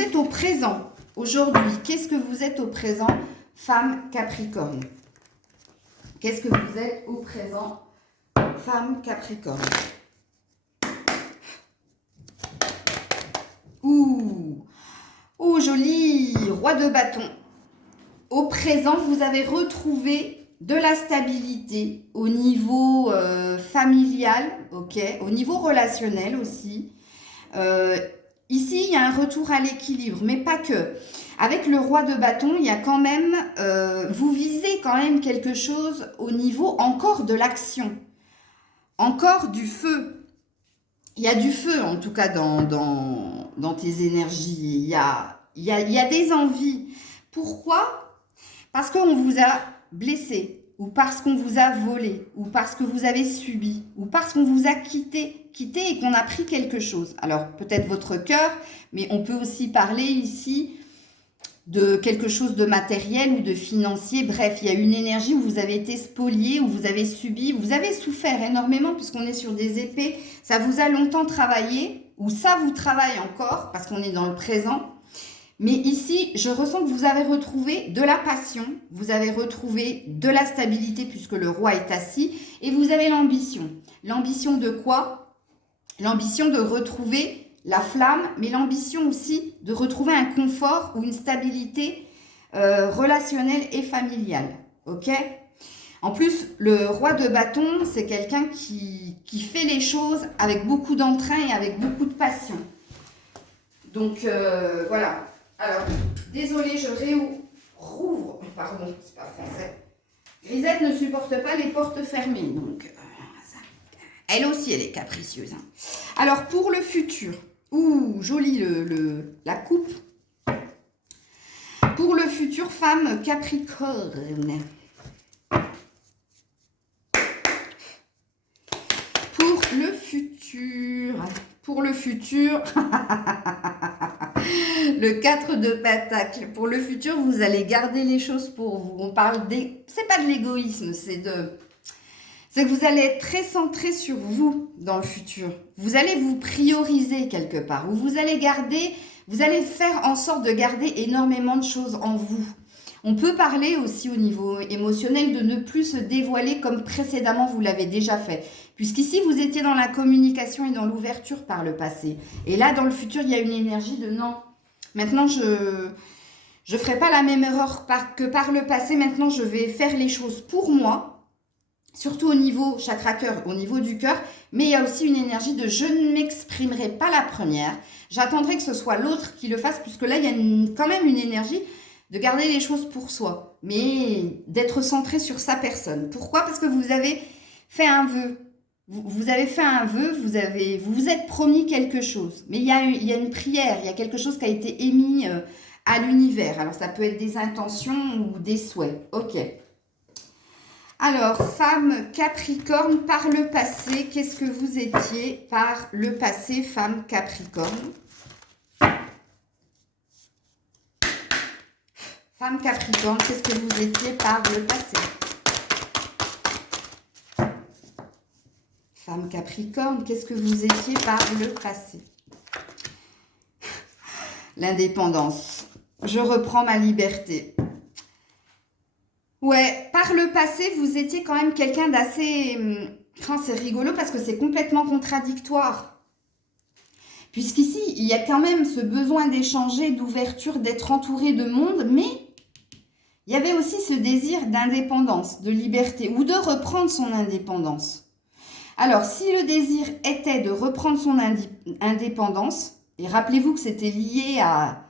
êtes au présent. Aujourd'hui, qu'est-ce que vous êtes au présent, femme Capricorne? Qu'est-ce que vous êtes au présent, femme Capricorne? Ouh, oh joli, roi de bâton. Au présent, vous avez retrouvé de la stabilité au niveau familial, ok, au niveau relationnel aussi. Ici, il y a un retour à l'équilibre, mais pas que. Avec le roi de bâton, il y a quand même, vous visez quand même quelque chose au niveau encore de l'action, encore du feu. Il y a du feu en tout cas dans tes énergies. Il y a des envies. Pourquoi? Parce qu'on vous a blessé, ou parce qu'on vous a volé, ou parce que vous avez subi, ou parce qu'on vous a quitté et qu'on a pris quelque chose. Alors, peut-être votre cœur, mais on peut aussi parler ici de quelque chose de matériel ou de financier. Bref, il y a une énergie où vous avez été spolié, où vous avez subi, vous avez souffert énormément puisqu'on est sur des épées. Ça vous a longtemps travaillé, ou ça vous travaille encore parce qu'on est dans le présent. Mais ici, je ressens que vous avez retrouvé de la passion, vous avez retrouvé de la stabilité puisque le roi est assis, et vous avez l'ambition. L'ambition de quoi? L'ambition de retrouver la flamme, mais l'ambition aussi de retrouver un confort ou une stabilité relationnelle et familiale. Ok? En plus, le roi de bâton, c'est quelqu'un qui fait les choses avec beaucoup d'entrain et avec beaucoup de passion. Donc, voilà. Alors, désolée, je rouvre, pardon, c'est pas français. Grisette ne supporte pas les portes fermées, donc elle aussi, elle est capricieuse. Hein. Alors, pour le futur, ouh, joli la coupe. Pour le futur, femme Capricorne. Pour le futur, le 4 de Pentacle. Pour le futur, vous allez garder les choses pour vous. On parle c'est pas de l'égoïsme, c'est que vous allez être très centré sur vous dans le futur. Vous allez vous prioriser quelque part. Ou vous allez faire en sorte de garder énormément de choses en vous. On peut parler aussi au niveau émotionnel de ne plus se dévoiler comme précédemment vous l'avez déjà fait. Puisqu'ici, vous étiez dans la communication et dans l'ouverture par le passé. Et là, dans le futur, il y a une énergie de non. Maintenant, je ne ferai pas la même erreur que par le passé. Maintenant, je vais faire les choses pour moi. Surtout au niveau chakra cœur, au niveau du cœur. Mais il y a aussi une énergie de je ne m'exprimerai pas la première. J'attendrai que ce soit l'autre qui le fasse. Puisque là, il y a quand même une énergie de garder les choses pour soi. Mais d'être centré sur sa personne. Pourquoi? Parce que vous avez fait un vœu. Vous avez fait un vœu, vous vous êtes promis quelque chose. Mais il y a une prière, il y a quelque chose qui a été émis à l'univers. Alors, ça peut être des intentions ou des souhaits. Ok. Alors, femme Capricorne, par le passé, qu'est-ce que vous étiez par le passé, femme Capricorne? Femme Capricorne, qu'est-ce que vous étiez par le passé? Femme Capricorne, qu'est-ce que vous étiez par le passé? L'indépendance. Je reprends ma liberté. Ouais, par le passé, vous étiez quand même quelqu'un d'assez... c'est rigolo parce que c'est complètement contradictoire. Puisqu'ici, il y a quand même ce besoin d'échanger, d'ouverture, d'être entouré de monde, mais il y avait aussi ce désir d'indépendance, de liberté, ou de reprendre son indépendance. Alors, si le désir était de reprendre son indépendance, et rappelez-vous que c'était lié à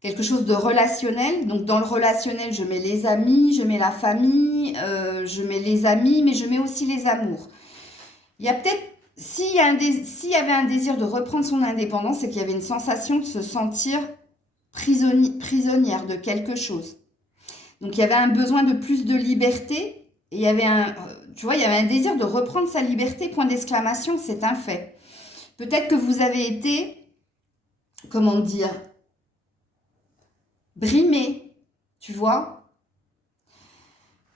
quelque chose de relationnel, donc dans le relationnel, je mets les amis, je mets la famille, je mets les amis, mais je mets aussi les amours. Il y a peut-être, s'il y avait un désir de reprendre son indépendance, c'est qu'il y avait une sensation de se sentir prisonnière de quelque chose. Donc, il y avait un besoin de plus de liberté. Et il y avait tu vois, il y avait un désir de reprendre sa liberté, point d'exclamation, c'est un fait. Peut-être que vous avez été, comment dire, brimé, tu vois.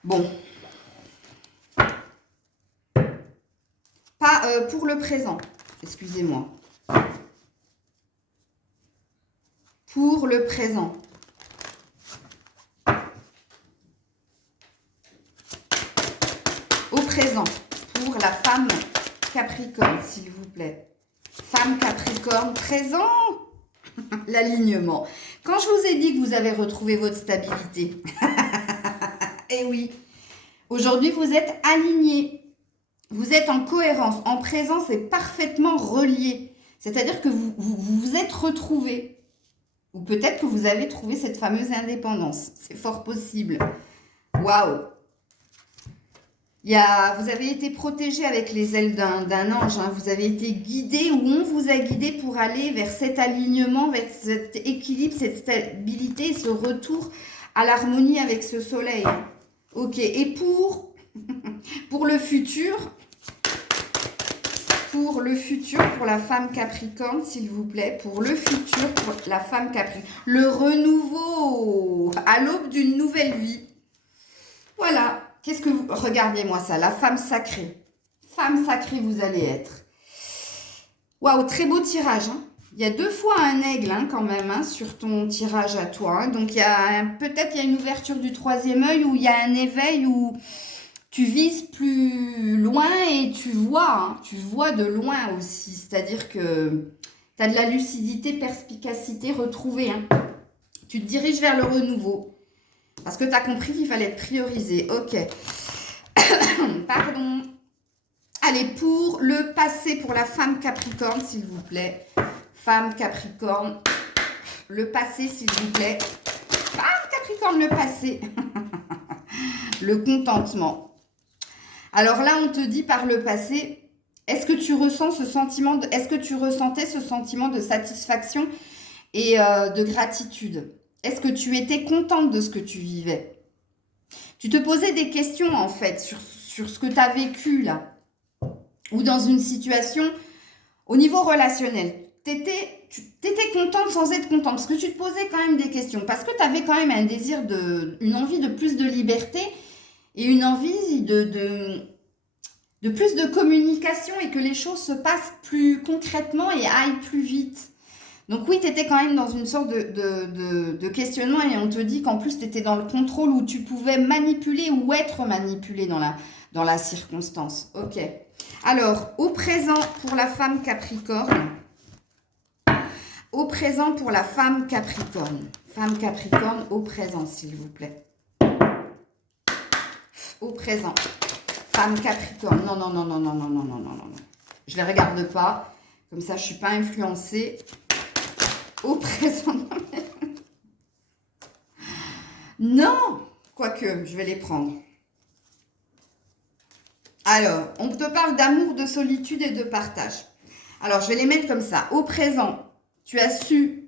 Bon. Pas pour le présent, excusez-moi. Pour le présent. Au présent, pour la femme Capricorne, s'il vous plaît. Femme Capricorne, présent. L'alignement. Quand je vous ai dit que vous avez retrouvé votre stabilité, eh oui, aujourd'hui vous êtes aligné. Vous êtes en cohérence, en présence et parfaitement relié. C'est-à-dire que vous vous êtes retrouvés. Ou peut-être que vous avez trouvé cette fameuse indépendance. C'est fort possible. Waouh! Vous avez été protégé avec les ailes d'un ange. Hein. Vous avez été guidé ou on vous a guidé pour aller vers cet alignement, vers cet équilibre, cette stabilité, ce retour à l'harmonie avec ce soleil. Ok, et pour le futur, pour la femme Capricorne, s'il vous plaît, pour le futur, pour la femme Capricorne, le renouveau à l'aube d'une nouvelle vie. Voilà, qu'est-ce que vous... Regardez-moi ça, la femme sacrée. Femme sacrée, vous allez être. Waouh, très beau tirage. Hein. Il y a 2 fois un aigle hein, quand même hein, sur ton tirage à toi. Hein. Donc, peut-être il y a une ouverture du 3e œil ou il y a un éveil où... Tu vises plus loin et tu vois de loin aussi. C'est-à-dire que tu as de la lucidité, perspicacité retrouvée. Hein. Tu te diriges vers le renouveau. Parce que tu as compris qu'il fallait être priorisé. Ok. Pardon. Allez, pour le passé, pour la femme Capricorne, s'il vous plaît. Femme Capricorne. Le passé, s'il vous plaît. Femme Capricorne, le passé. Le contentement. Alors là, on te dit par le passé, est-ce que tu ressens ce sentiment, est-ce que tu ressentais ce sentiment de satisfaction et de gratitude? Est-ce que tu étais contente de ce que tu vivais? Tu te posais des questions en fait sur ce que tu as vécu là. Ou dans une situation au niveau relationnel. Tu étais contente sans être contente. Parce que tu te posais quand même des questions. Parce que tu avais quand même un désir, une envie de plus de liberté. Et une envie de plus de communication et que les choses se passent plus concrètement et aillent plus vite. Donc oui, tu étais quand même dans une sorte de questionnement et on te dit qu'en plus, tu étais dans le contrôle où tu pouvais manipuler ou être manipulé dans la circonstance. Ok. Alors, au présent pour la femme Capricorne. Au présent pour la femme Capricorne. Femme Capricorne, au présent, s'il vous plaît. Au présent. Femme Capricorne. Non, non, non, non, non, non, non, non, non, non. Je ne les regarde pas. Comme ça, je ne suis pas influencée. Au présent. Non. Quoique, je vais les prendre. Alors, on te parle d'amour, de solitude et de partage. Alors, je vais les mettre comme ça. Au présent, tu as su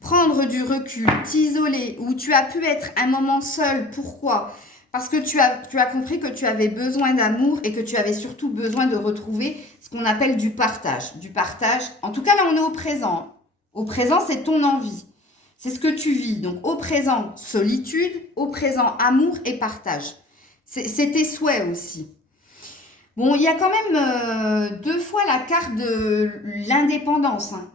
prendre du recul, t'isoler, ou tu as pu être un moment seul. Pourquoi ? Parce que tu as compris que tu avais besoin d'amour et que tu avais surtout besoin de retrouver ce qu'on appelle du partage. Du partage, en tout cas là on est au présent. Au présent c'est ton envie. C'est ce que tu vis. Donc au présent solitude, au présent amour et partage. C'est tes souhaits aussi. Bon, il y a quand même 2 fois la carte de l'indépendance. Hein.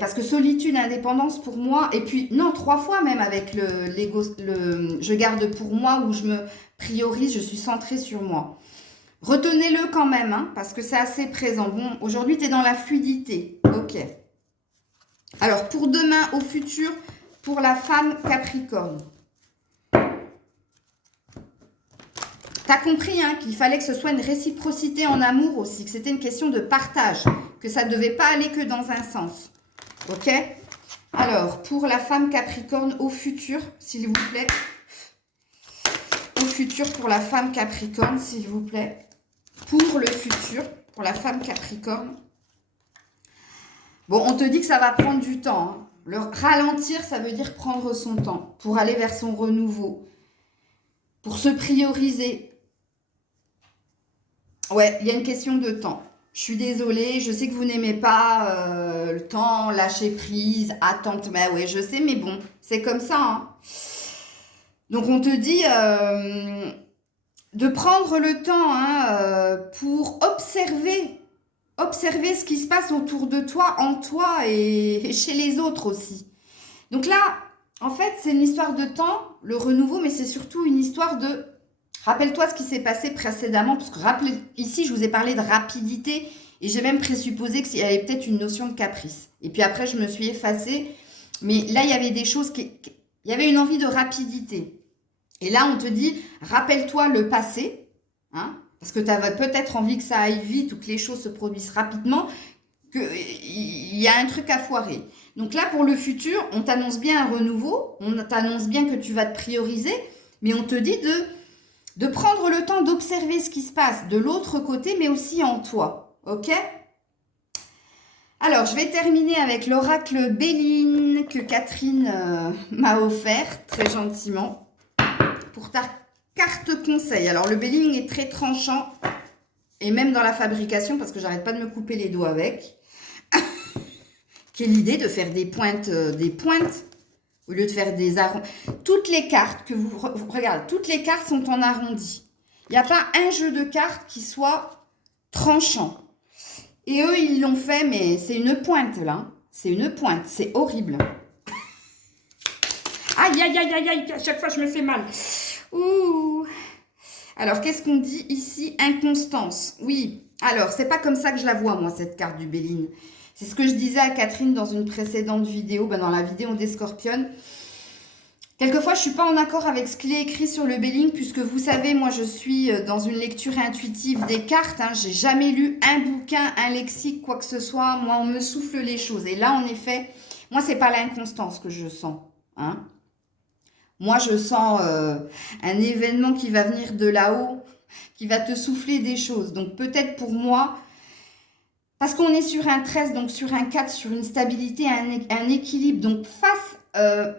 Parce que solitude, indépendance pour moi, et puis non, 3 fois même avec l'ego, je garde pour moi où je me priorise, je suis centrée sur moi. Retenez-le quand même, hein, parce que c'est assez présent. Bon, aujourd'hui, tu es dans la fluidité. Ok. Alors, pour demain, au futur, pour la femme Capricorne. Tu as compris hein, qu'il fallait que ce soit une réciprocité en amour aussi, que c'était une question de partage, que ça ne devait pas aller que dans un sens. Ok? Alors, pour la femme Capricorne au futur, s'il vous plaît. Au futur pour la femme Capricorne, s'il vous plaît. Pour le futur, pour la femme Capricorne. Bon, on te dit que ça va prendre du temps. Hein. Le ralentir, ça veut dire prendre son temps pour aller vers son renouveau, pour se prioriser. Ouais, il y a une question de temps. Je suis désolée, je sais que vous n'aimez pas le temps, lâcher prise, attente. Mais ouais, je sais, mais bon, c'est comme ça, hein. Donc, on te dit de prendre le temps pour observer ce qui se passe autour de toi, en toi et chez les autres aussi. Donc là, en fait, c'est une histoire de temps, le renouveau, mais c'est surtout une histoire de... Rappelle-toi ce qui s'est passé précédemment, parce que ici, je vous ai parlé de rapidité et j'ai même présupposé qu'il y avait peut-être une notion de caprice. Et puis après, je me suis effacée, mais là, il y avait des choses il y avait une envie de rapidité. Et là, on te dit, rappelle-toi le passé, hein, parce que tu avais peut-être envie que ça aille vite ou que les choses se produisent rapidement, qu'il y a un truc à foirer. Donc là, pour le futur, on t'annonce bien un renouveau, on t'annonce bien que tu vas te prioriser, mais on te dit de prendre le temps d'observer ce qui se passe de l'autre côté, mais aussi en toi. Ok ? Alors, je vais terminer avec l'oracle Béline que Catherine m'a offert très gentiment pour ta carte conseil. Alors, le Béline est très tranchant et même dans la fabrication, parce que j'arrête pas de me couper les doigts avec. Quelle idée de faire des pointes au lieu de faire des arrondis. Toutes les cartes que vous regardez, toutes les cartes sont en arrondi. Il n'y a pas un jeu de cartes qui soit tranchant. Et eux, ils l'ont fait, mais c'est une pointe, là. C'est une pointe. C'est horrible. Aïe, aïe, aïe, aïe, aïe. À chaque fois, je me fais mal. Ouh. Alors, qu'est-ce qu'on dit ici? Inconstance. Oui. Alors, c'est pas comme ça que je la vois, moi, cette carte du Béline. C'est ce que je disais à Catherine dans une précédente vidéo, dans la vidéo des Scorpions. Quelquefois, je ne suis pas en accord avec ce qu'il est écrit sur le Béline, puisque vous savez, moi, je suis dans une lecture intuitive des cartes. Je n'ai jamais lu un bouquin, un lexique, quoi que ce soit. Moi, on me souffle les choses. Et là, en effet, moi, ce n'est pas l'inconstance que je sens. Moi, je sens un événement qui va venir de là-haut, qui va te souffler des choses. Donc, peut-être pour moi... Parce qu'on est sur un 13, donc sur un 4, sur une stabilité, un équilibre. Donc,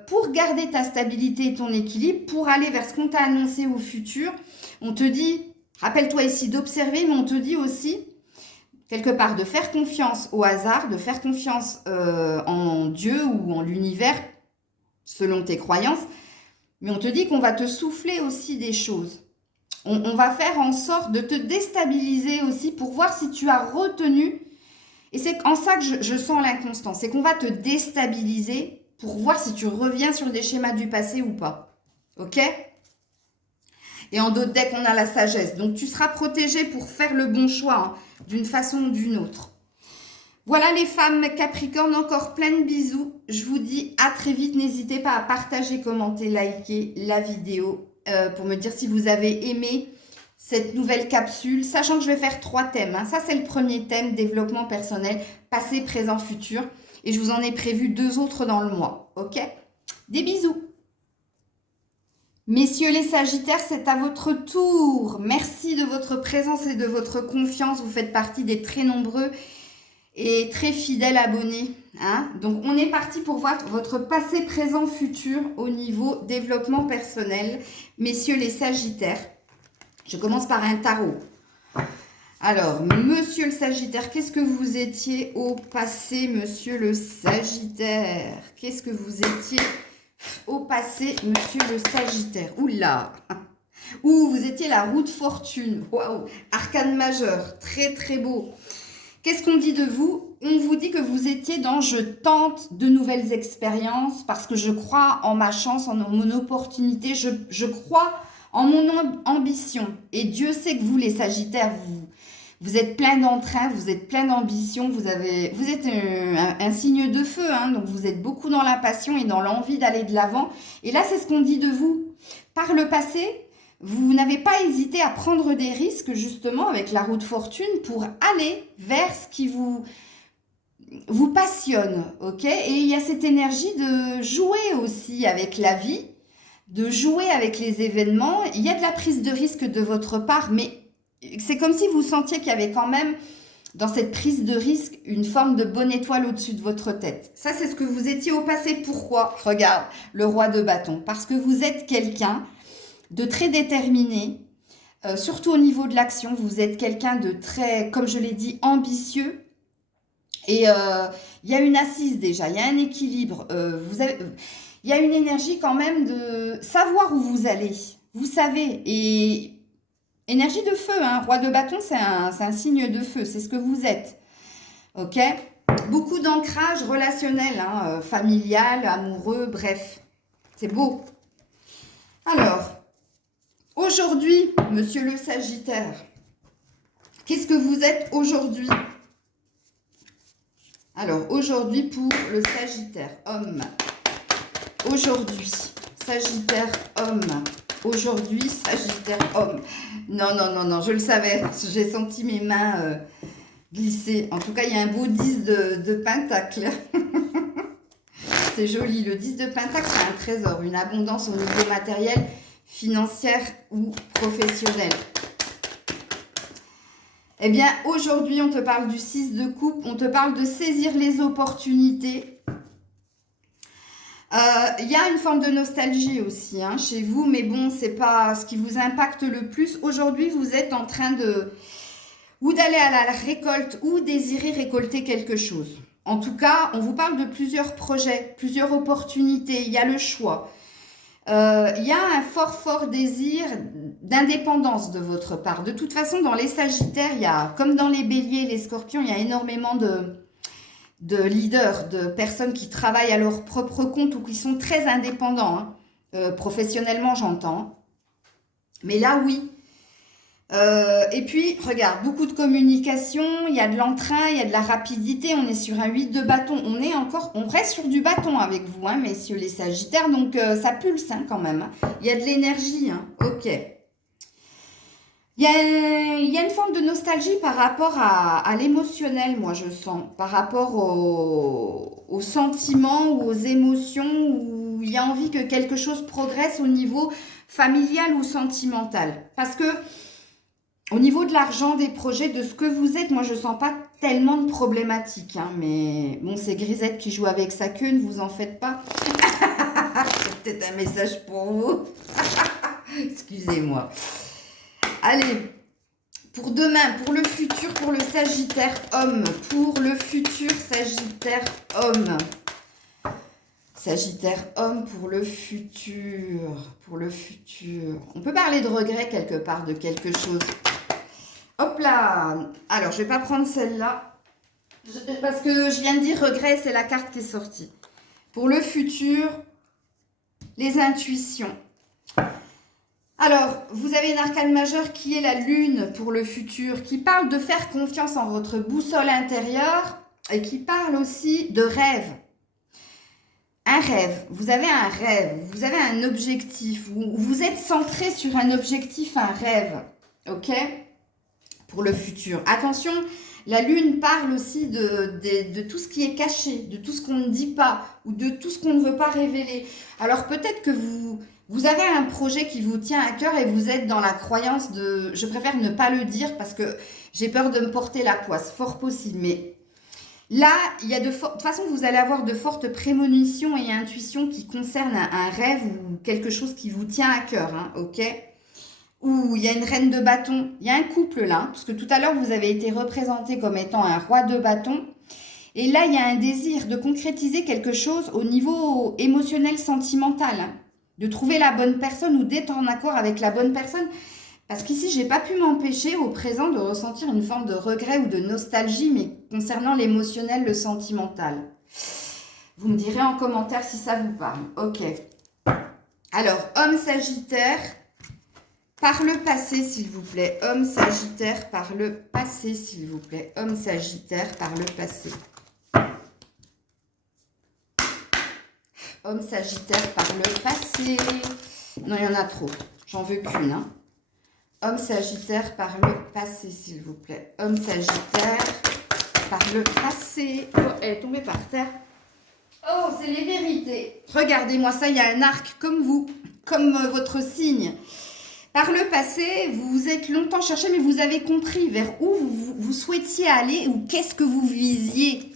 pour garder ta stabilité et ton équilibre, pour aller vers ce qu'on t'a annoncé au futur, on te dit, rappelle-toi ici d'observer, mais on te dit aussi, quelque part, de faire confiance au hasard, de faire confiance en Dieu ou en l'univers, selon tes croyances. Mais on te dit qu'on va te souffler aussi des choses. On va faire en sorte de te déstabiliser aussi pour voir si tu as retenu. Et c'est en ça que je sens l'inconstance. C'est qu'on va te déstabiliser pour voir si tu reviens sur des schémas du passé ou pas. Ok ? Et en d'autres decks, on a la sagesse. Donc, tu seras protégé pour faire le bon choix, d'une façon ou d'une autre. Voilà les femmes Capricorne, encore plein de bisous. Je vous dis à très vite. N'hésitez pas à partager, commenter, liker la vidéo pour me dire si vous avez aimé cette nouvelle capsule, sachant que je vais faire 3 thèmes. Ça, c'est le premier thème, développement personnel, passé, présent, futur. Et je vous en ai prévu 2 autres dans le mois. Ok ? Des bisous. Messieurs les Sagittaires, c'est à votre tour. Merci de votre présence et de votre confiance. Vous faites partie des très nombreux et très fidèles abonnés. Donc, on est parti pour voir votre passé, présent, futur au niveau développement personnel. Messieurs les Sagittaires. Je commence par un tarot. Alors, monsieur le Sagittaire, qu'est-ce que vous étiez au passé, monsieur le Sagittaire? Qu'est-ce que vous étiez au passé, monsieur le Sagittaire? Oula! Ouh, vous étiez la roue de fortune. Waouh! Arcane majeur, très très beau. Qu'est-ce qu'on dit de vous? On vous dit que vous étiez dans « je tente de nouvelles expériences parce que je crois en ma chance, en mon opportunité, je crois en mon ambition. » Et Dieu sait que vous, les Sagittaires, vous êtes plein d'entrain, vous êtes plein d'ambition, vous êtes un signe de feu, donc vous êtes beaucoup dans la passion et dans l'envie d'aller de l'avant. Et là, c'est ce qu'on dit de vous. Par le passé, vous n'avez pas hésité à prendre des risques, justement, avec la roue de fortune pour aller vers ce qui vous passionne, ok? Et il y a cette énergie de jouer aussi avec la vie, de jouer avec les événements. Il y a de la prise de risque de votre part, mais c'est comme si vous sentiez qu'il y avait quand même dans cette prise de risque, une forme de bonne étoile au-dessus de votre tête. Ça, c'est ce que vous étiez au passé. Pourquoi? Regarde, le roi de bâton. Parce que vous êtes quelqu'un de très déterminé, surtout au niveau de l'action. Vous êtes quelqu'un de très, comme je l'ai dit, ambitieux. Et il y a une assise déjà, il y a un équilibre. Il y a une énergie quand même de savoir où vous allez. Vous savez, et énergie de feu, hein. Roi de bâton, c'est un signe de feu, c'est ce que vous êtes. Ok? Beaucoup d'ancrage relationnel, hein, familial, amoureux, bref. C'est beau. Alors, aujourd'hui, monsieur le Sagittaire, qu'est-ce que vous êtes aujourd'hui? Alors, aujourd'hui pour le Sagittaire, homme. Aujourd'hui, Sagittaire, homme. Aujourd'hui, Sagittaire, homme. Non, non, non, non, je le savais. J'ai senti mes mains glisser. En tout cas, il y a un beau 10 de pentacle. C'est joli. Le 10 de pentacle, c'est un trésor. Une abondance au niveau matériel, financière ou professionnel. Eh bien, aujourd'hui, on te parle du 6 de coupe. On te parle de saisir les opportunités. Il y a une forme de nostalgie aussi hein, chez vous, mais bon, c'est pas ce qui vous impacte le plus. Aujourd'hui, vous êtes en train de ou d'aller à la récolte ou désirer récolter quelque chose. En tout cas, on vous parle de plusieurs projets, plusieurs opportunités. Il y a le choix. Il y a un fort désir d'indépendance de votre part. De toute façon, dans les Sagittaires, il y a, comme dans les Béliers, les Scorpions, il y a énormément de leaders, de personnes qui travaillent à leur propre compte ou qui sont très indépendants, hein. Professionnellement j'entends. Mais là oui. Et puis regarde, beaucoup de communication, il y a de l'entrain, il y a de la rapidité, on est sur un 8 de bâton, on reste sur du bâton avec vous, hein, messieurs les Sagittaires, donc ça pulse hein, quand même. Hein. Il y a de l'énergie, hein. Ok. Il y a une forme de nostalgie par rapport à l'émotionnel, moi je sens, par rapport aux sentiments ou aux émotions, où il y a envie que quelque chose progresse au niveau familial ou sentimental. Parce que au niveau de l'argent, des projets, de ce que vous êtes, moi je sens pas tellement de problématiques. Hein, mais bon, c'est Grisette qui joue avec sa queue, ne vous en faites pas. C'est peut-être un message pour vous. Excusez-moi. Allez, pour demain, pour le futur, pour le Sagittaire homme, pour le futur Sagittaire homme. Sagittaire homme pour le futur, On peut parler de regret quelque part, de quelque chose. Hop là. Alors, je vais pas prendre celle-là, parce que je viens de dire regret, c'est la carte qui est sortie. Pour le futur, les intuitions. Alors, vous avez une arcane majeure qui est la lune pour le futur, qui parle de faire confiance en votre boussole intérieure et qui parle aussi de rêve. Un rêve, vous avez un rêve, vous avez un objectif, vous êtes centré sur un objectif, un rêve, ok? Pour le futur. Attention, la lune parle aussi de tout ce qui est caché, de tout ce qu'on ne dit pas ou de tout ce qu'on ne veut pas révéler. Alors peut-être que vous avez un projet qui vous tient à cœur et vous êtes dans la croyance de « je préfère ne pas le dire parce que j'ai peur de me porter la poisse », fort possible. Mais là, il y a de toute façon, vous allez avoir de fortes prémonitions et intuitions qui concernent un rêve ou quelque chose qui vous tient à cœur, hein, ok? Ou il y a une reine de bâton, il y a un couple là, parce que tout à l'heure, vous avez été représenté comme étant un roi de bâton. Et là, il y a un désir de concrétiser quelque chose au niveau émotionnel, sentimental, hein. De trouver la bonne personne ou d'être en accord avec la bonne personne. Parce qu'ici, je n'ai pas pu m'empêcher au présent de ressentir une forme de regret ou de nostalgie, mais concernant l'émotionnel, le sentimental. Vous me direz en commentaire si ça vous parle. Ok. Alors, homme Sagittaire, par le passé, s'il vous plaît. Homme Sagittaire, par le passé, s'il vous plaît. Homme Sagittaire, par le passé. Homme Sagittaire par le passé. Non, il y en a trop. J'en veux qu'une. Hein. Homme Sagittaire par le passé, s'il vous plaît. Homme Sagittaire par le passé. Oh, elle est tombée par terre. Oh, c'est les vérités. Regardez-moi ça, il y a un arc comme vous, comme votre signe. Par le passé, vous vous êtes longtemps cherché, mais vous avez compris vers où vous souhaitiez aller ou qu'est-ce que vous visiez.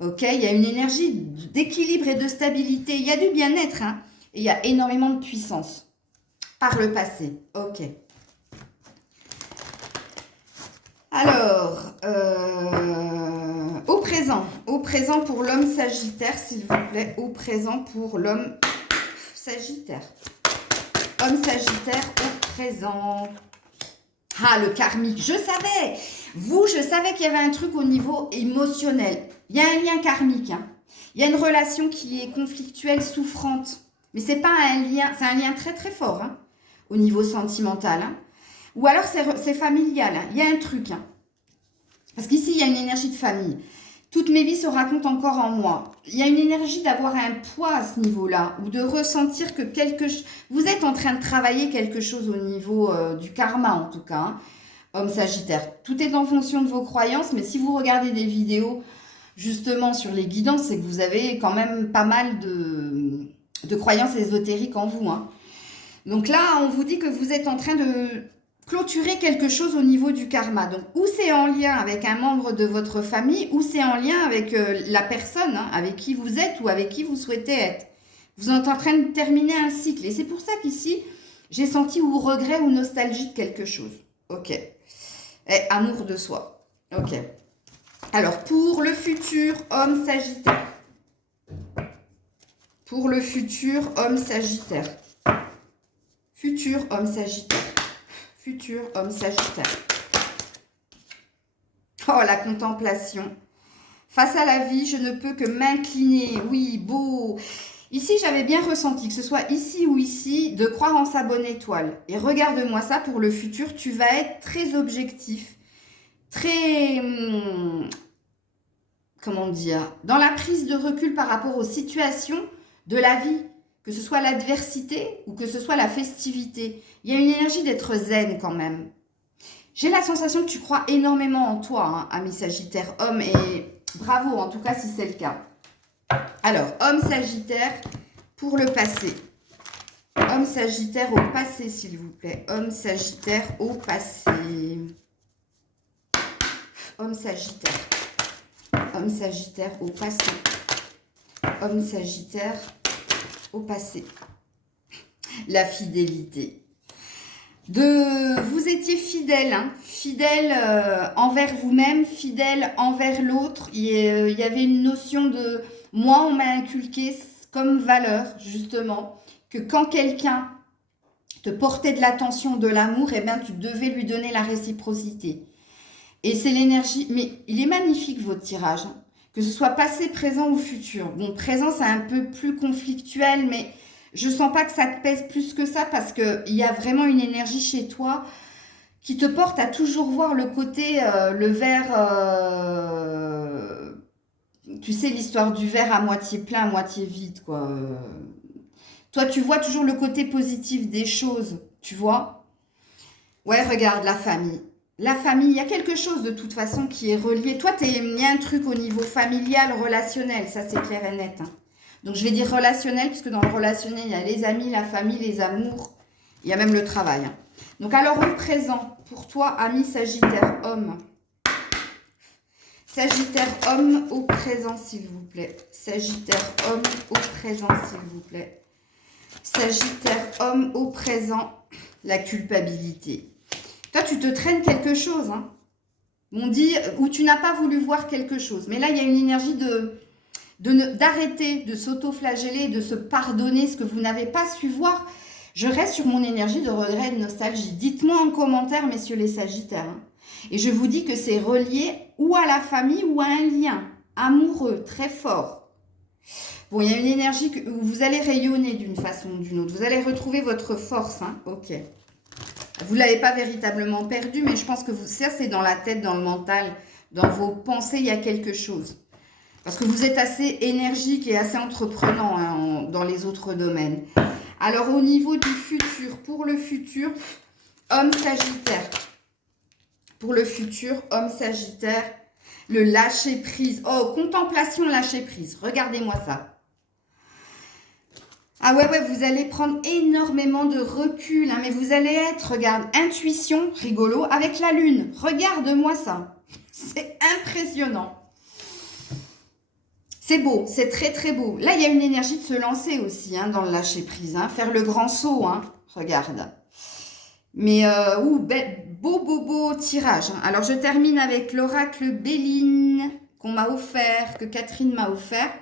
Ok, il y a une énergie d'équilibre et de stabilité. Il y a du bien-être, hein, et il y a énormément de puissance. Par le passé. Ok. Alors, au présent pour l'homme Sagittaire, s'il vous plaît, au présent pour l'homme Sagittaire. Homme Sagittaire au présent. Ah, le karmique, je savais. Je savais qu'il y avait un truc au niveau émotionnel. Il y a un lien karmique. Hein. Il y a une relation qui est conflictuelle, souffrante. Mais c'est pas un lien, c'est un lien très très fort hein, au niveau sentimental. Hein. Ou alors c'est familial. Hein. Il y a un truc. Hein. Parce qu'ici, il y a une énergie de famille. Toutes mes vies se racontent encore en moi. Il y a une énergie d'avoir un poids à ce niveau-là, ou de ressentir que vous êtes en train de travailler quelque chose au niveau du karma, en tout cas, hein, homme Sagittaire. Tout est en fonction de vos croyances, mais si vous regardez des vidéos, justement, sur les guidances, c'est que vous avez quand même pas mal de croyances ésotériques en vous. Hein. Donc là, on vous dit que vous êtes en train de clôturer quelque chose au niveau du karma. Donc, ou c'est en lien avec un membre de votre famille, ou c'est en lien avec la personne hein, avec qui vous êtes ou avec qui vous souhaitez être. Vous êtes en train de terminer un cycle. Et c'est pour ça qu'ici, j'ai senti ou regret ou nostalgie de quelque chose. Ok. Et amour de soi. Ok. Alors, pour le futur homme Sagittaire. Pour le futur homme Sagittaire. Futur homme Sagittaire. Futur homme Sagittaire. Oh, la contemplation. Face à la vie, je ne peux que m'incliner. Oui, beau. Ici, j'avais bien ressenti, que ce soit ici ou ici, de croire en sa bonne étoile. Et regarde-moi ça, pour le futur, tu vas être très objectif. Très... comment dire, dans la prise de recul par rapport aux situations de la vie, que ce soit l'adversité ou que ce soit la festivité. Il y a une énergie d'être zen quand même. J'ai la sensation que tu crois énormément en toi, hein, ami Sagittaire, homme, et bravo en tout cas si c'est le cas. Alors, homme Sagittaire pour le passé. Homme Sagittaire au passé, s'il vous plaît. Homme Sagittaire au passé. Homme Sagittaire. Homme Sagittaire au passé. Homme Sagittaire au passé. La fidélité. Vous étiez fidèle, hein, fidèle envers vous-même, fidèle envers l'autre. Il y avait une notion de... Moi, on m'a inculqué comme valeur, justement, que quand quelqu'un te portait de l'attention, de l'amour, eh bien, tu devais lui donner la réciprocité. Et c'est l'énergie... Mais il est magnifique, votre tirage, hein. Que ce soit passé, présent ou futur. Bon, présent, c'est un peu plus conflictuel, mais je sens pas que ça te pèse plus que ça parce qu'il y a vraiment une énergie chez toi qui te porte à toujours voir le côté, le verre... tu sais, l'histoire du verre à moitié plein, à moitié vide, quoi. Toi, tu vois toujours le côté positif des choses, tu vois? Ouais, regarde, la famille. La famille, il y a quelque chose de toute façon qui est relié. Toi, il y a un truc au niveau familial, relationnel, ça c'est clair et net. Hein. Donc je vais dire relationnel, puisque dans le relationnel, il y a les amis, la famille, les amours, il y a même le travail. Hein. Donc alors au présent, pour toi, ami Sagittaire, homme. Sagittaire, homme au présent, s'il vous plaît. Sagittaire, homme au présent, s'il vous plaît. Sagittaire, homme au présent, la culpabilité. Toi, tu te traînes quelque chose, hein. On dit, ou tu n'as pas voulu voir quelque chose. Mais là, il y a une énergie d'arrêter, de s'auto-flageller, de se pardonner ce que vous n'avez pas su voir. Je reste sur mon énergie de regret et de nostalgie. Dites-moi en commentaire, messieurs les Sagittaires. Hein. Et je vous dis que c'est relié ou à la famille ou à un lien amoureux très fort. Bon, il y a une énergie où vous allez rayonner d'une façon ou d'une autre. Vous allez retrouver votre force. Hein. Ok. Vous ne l'avez pas véritablement perdu, mais je pense que ça, c'est dans la tête, dans le mental, dans vos pensées, il y a quelque chose. Parce que vous êtes assez énergique et assez entreprenant hein, dans les autres domaines. Alors, au niveau du futur, pour le futur, homme Sagittaire. Pour le futur, homme Sagittaire, le lâcher-prise. Oh, contemplation, lâcher-prise. Regardez-moi ça. Ah ouais, ouais, vous allez prendre énormément de recul, hein, mais vous allez être, regarde, intuition, rigolo, avec la lune. Regarde-moi ça. C'est impressionnant. C'est beau, c'est très très beau. Là, il y a une énergie de se lancer aussi, hein, dans le lâcher prise, hein, faire le grand saut, hein, regarde. Mais, beau, beau, beau tirage, hein. Alors, je termine avec l'oracle Béline qu'on m'a offert, que Catherine m'a offert.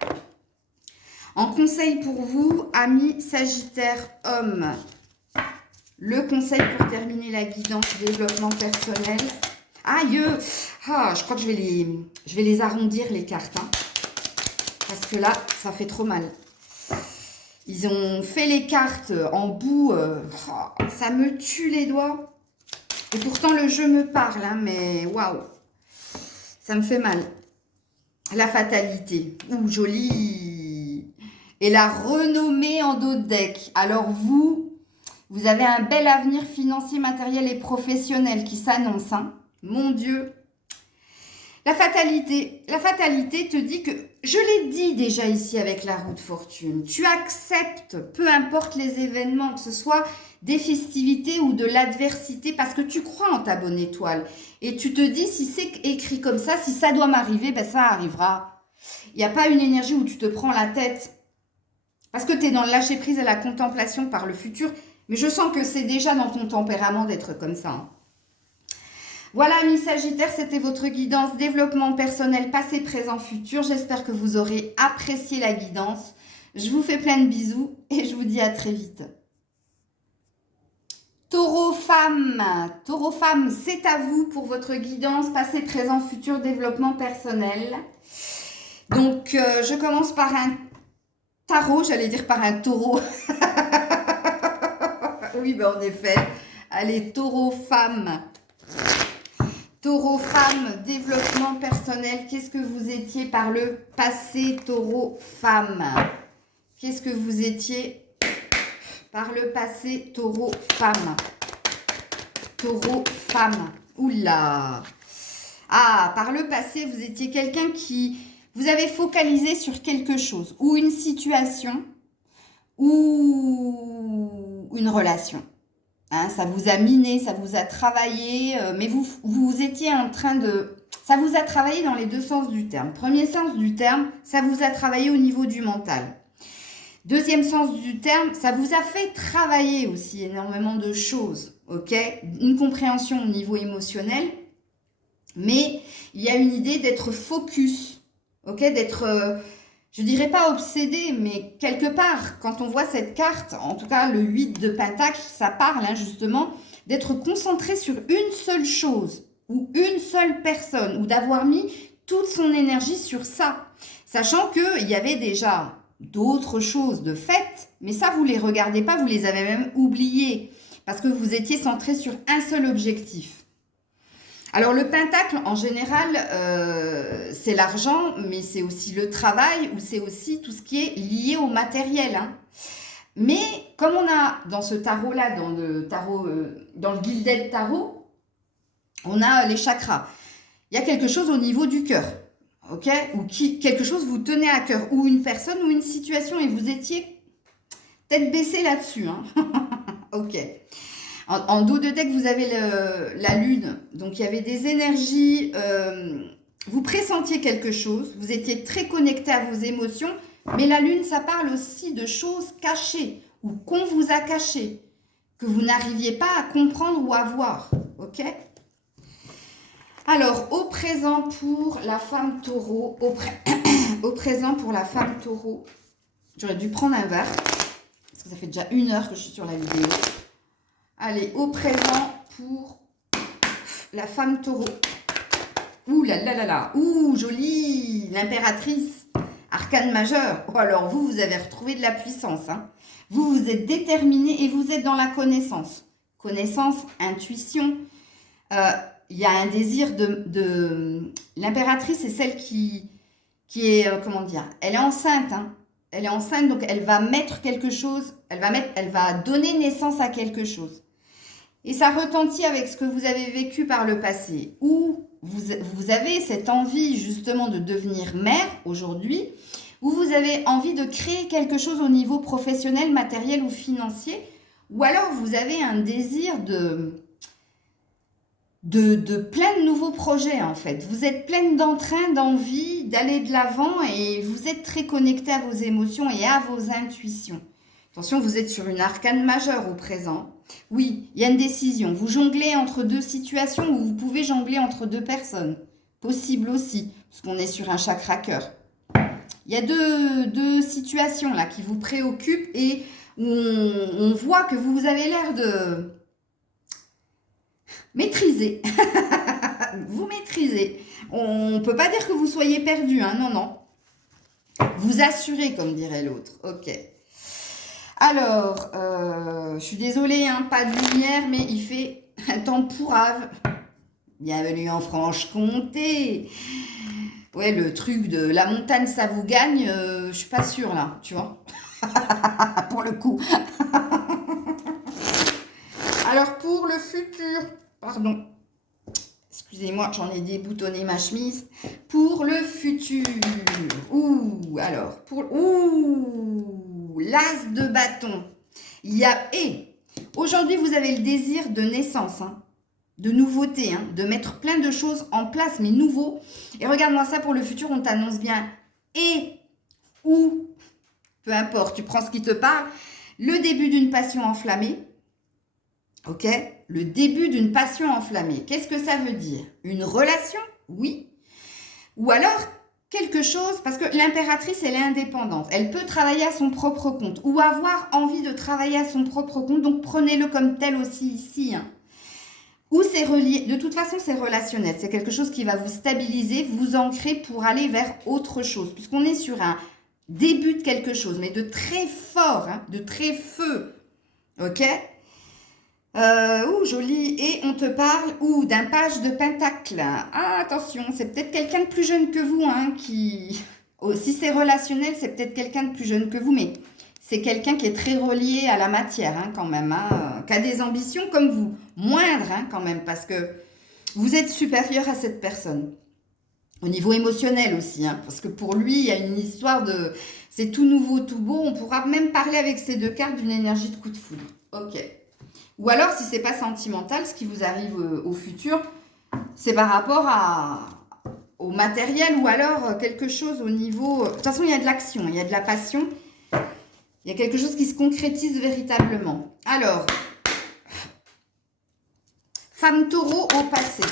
En conseil pour vous, amis Sagittaire homme, le conseil pour terminer la guidance développement personnel. Aïe, je crois que je vais les arrondir les cartes, hein, parce que là, ça fait trop mal. Ils ont fait les cartes en bout, ça me tue les doigts. Et pourtant, le jeu me parle, hein, mais waouh, ça me fait mal. La fatalité, ouh, joli. Et la renommée en dos de deck. Alors vous avez un bel avenir financier, matériel et professionnel qui s'annonce, hein. Mon Dieu. La fatalité te dit que, je l'ai dit déjà ici avec la roue de fortune, tu acceptes, peu importe les événements, que ce soit des festivités ou de l'adversité, parce que tu crois en ta bonne étoile. Et tu te dis, si c'est écrit comme ça, si ça doit m'arriver, ben ça arrivera. Il n'y a pas une énergie où tu te prends la tête, parce que tu es dans le lâcher prise et la contemplation par le futur, mais je sens que c'est déjà dans ton tempérament d'être comme ça, hein. Voilà, amis Sagittaire, c'était votre guidance développement personnel passé, présent, futur. J'espère que vous aurez apprécié la guidance. Je vous fais plein de bisous et je vous dis à très vite. Taureau femme, c'est à vous pour votre guidance passé, présent, futur, développement personnel. Donc, je commence par un tarot, j'allais dire par un taureau. Oui, ben en effet. Allez, taureau femme. Taureau femme, développement personnel, qu'est-ce que vous étiez par le passé, taureau femme? Qu'est-ce que vous étiez par le passé, taureau femme? Taureau femme, oula! Ah, par le passé, vous étiez quelqu'un qui... Vous avez focalisé sur quelque chose, ou une situation, ou une relation. Hein, ça vous a miné, ça vous a travaillé, mais vous étiez en train de... Ça vous a travaillé dans les deux sens du terme. Premier sens du terme, ça vous a travaillé au niveau du mental. Deuxième sens du terme, ça vous a fait travailler aussi énormément de choses, ok? Une compréhension au niveau émotionnel, mais il y a une idée d'être focus, ok? D'être... je dirais pas obsédé, mais quelque part, quand on voit cette carte, en tout cas le 8 de Pentacle, ça parle, hein, justement d'être concentré sur une seule chose ou une seule personne ou d'avoir mis toute son énergie sur ça. Sachant qu'il y avait déjà d'autres choses de fait, mais ça, vous ne les regardez pas, vous les avez même oubliées parce que vous étiez centré sur un seul objectif. Alors, le pentacle, en général, c'est l'argent, mais c'est aussi le travail ou c'est aussi tout ce qui est lié au matériel, hein. Mais comme on a dans ce tarot-là, dans le tarot, dans le Gilded Tarot, on a les chakras. Il y a quelque chose au niveau du cœur, ok? Ou quelque chose vous tenait à cœur, ou une personne ou une situation, et vous étiez tête baissée là-dessus, hein. Ok. En dos de deck, vous avez la lune. Donc, il y avait des énergies. Vous pressentiez quelque chose. Vous étiez très connecté à vos émotions. Mais la lune, ça parle aussi de choses cachées ou qu'on vous a cachées, que vous n'arriviez pas à comprendre ou à voir. OK? Alors, au présent pour la femme taureau, au présent pour la femme taureau, j'aurais dû prendre un verre parce que ça fait déjà 1 heure que je suis sur la vidéo. Allez, au présent pour la femme taureau. Ouh là là là là. Ouh, jolie. L'impératrice. Arcane majeur. Oh, alors, vous avez retrouvé de la puissance, hein. Vous êtes déterminé et vous êtes dans la connaissance. Connaissance, intuition. Il y a un désir de... L'impératrice, c'est celle qui est... comment dire? Elle est enceinte, hein. Elle est enceinte, donc elle va mettre quelque chose. Elle va donner naissance à quelque chose. Et ça retentit avec ce que vous avez vécu par le passé, où vous avez cette envie justement de devenir mère aujourd'hui, ou vous avez envie de créer quelque chose au niveau professionnel, matériel ou financier, ou alors vous avez un désir de plein de nouveaux projets en fait. Vous êtes pleine d'entrain, d'envie d'aller de l'avant et vous êtes très connecté à vos émotions et à vos intuitions. Attention, vous êtes sur une arcane majeure au présent. Oui, il y a une décision. Vous jonglez entre deux situations ou vous pouvez jongler entre deux personnes. Possible aussi, parce qu'on est sur un chakra cœur. Il y a deux situations là qui vous préoccupent et où on voit que vous avez l'air de maîtriser. Vous maîtrisez. On ne peut pas dire que vous soyez perdu, hein, non, non. Vous assurez, comme dirait l'autre. Ok. Alors, je suis désolée, hein, pas de lumière, mais il fait un temps pourrave. Bienvenue en Franche-Comté. Ouais, le truc de la montagne, ça vous gagne, je suis pas sûre, là, tu vois. Pour le coup. Alors, pour le futur, pardon. Excusez-moi, j'en ai déboutonné ma chemise. Pour le futur. Ouh, alors, l'as de bâton. Il y a... Et aujourd'hui, vous avez le désir de naissance, hein, de nouveauté, hein, de mettre plein de choses en place, mais nouveau. Et regarde-moi ça, pour le futur, on t'annonce bien et ou, peu importe, tu prends ce qui te parle, le début d'une passion enflammée. Ok, le début d'une passion enflammée. Qu'est-ce que ça veut dire? Une relation? Oui. Ou alors quelque chose, parce que l'impératrice, elle est indépendante. Elle peut travailler à son propre compte ou avoir envie de travailler à son propre compte. Donc, prenez-le comme tel aussi ici. Hein. Ou c'est relié. De toute façon, c'est relationnel. C'est quelque chose qui va vous stabiliser, vous ancrer pour aller vers autre chose. Puisqu'on est sur un début de quelque chose, mais de très fort, hein, de très feu. Ok? Joli. Et on te parle d'un page de pentacle. Ah, attention, c'est peut-être quelqu'un de plus jeune que vous, hein, qui... Oh, si c'est relationnel, c'est peut-être quelqu'un de plus jeune que vous, mais c'est quelqu'un qui est très relié à la matière, hein, quand même, hein, qui a des ambitions comme vous. Moindres, hein, quand même, parce que vous êtes supérieur à cette personne. Au niveau émotionnel aussi, hein, parce que pour lui, il y a une histoire de... C'est tout nouveau, tout beau. On pourra même parler avec ces deux cartes d'une énergie de coup de foudre. Ok. Ou alors, si ce n'est pas sentimental, ce qui vous arrive au futur, c'est par rapport au matériel ou alors quelque chose au niveau... De toute façon, il y a de l'action, il y a de la passion. Il y a quelque chose qui se concrétise véritablement. Alors, femme taureau au passé.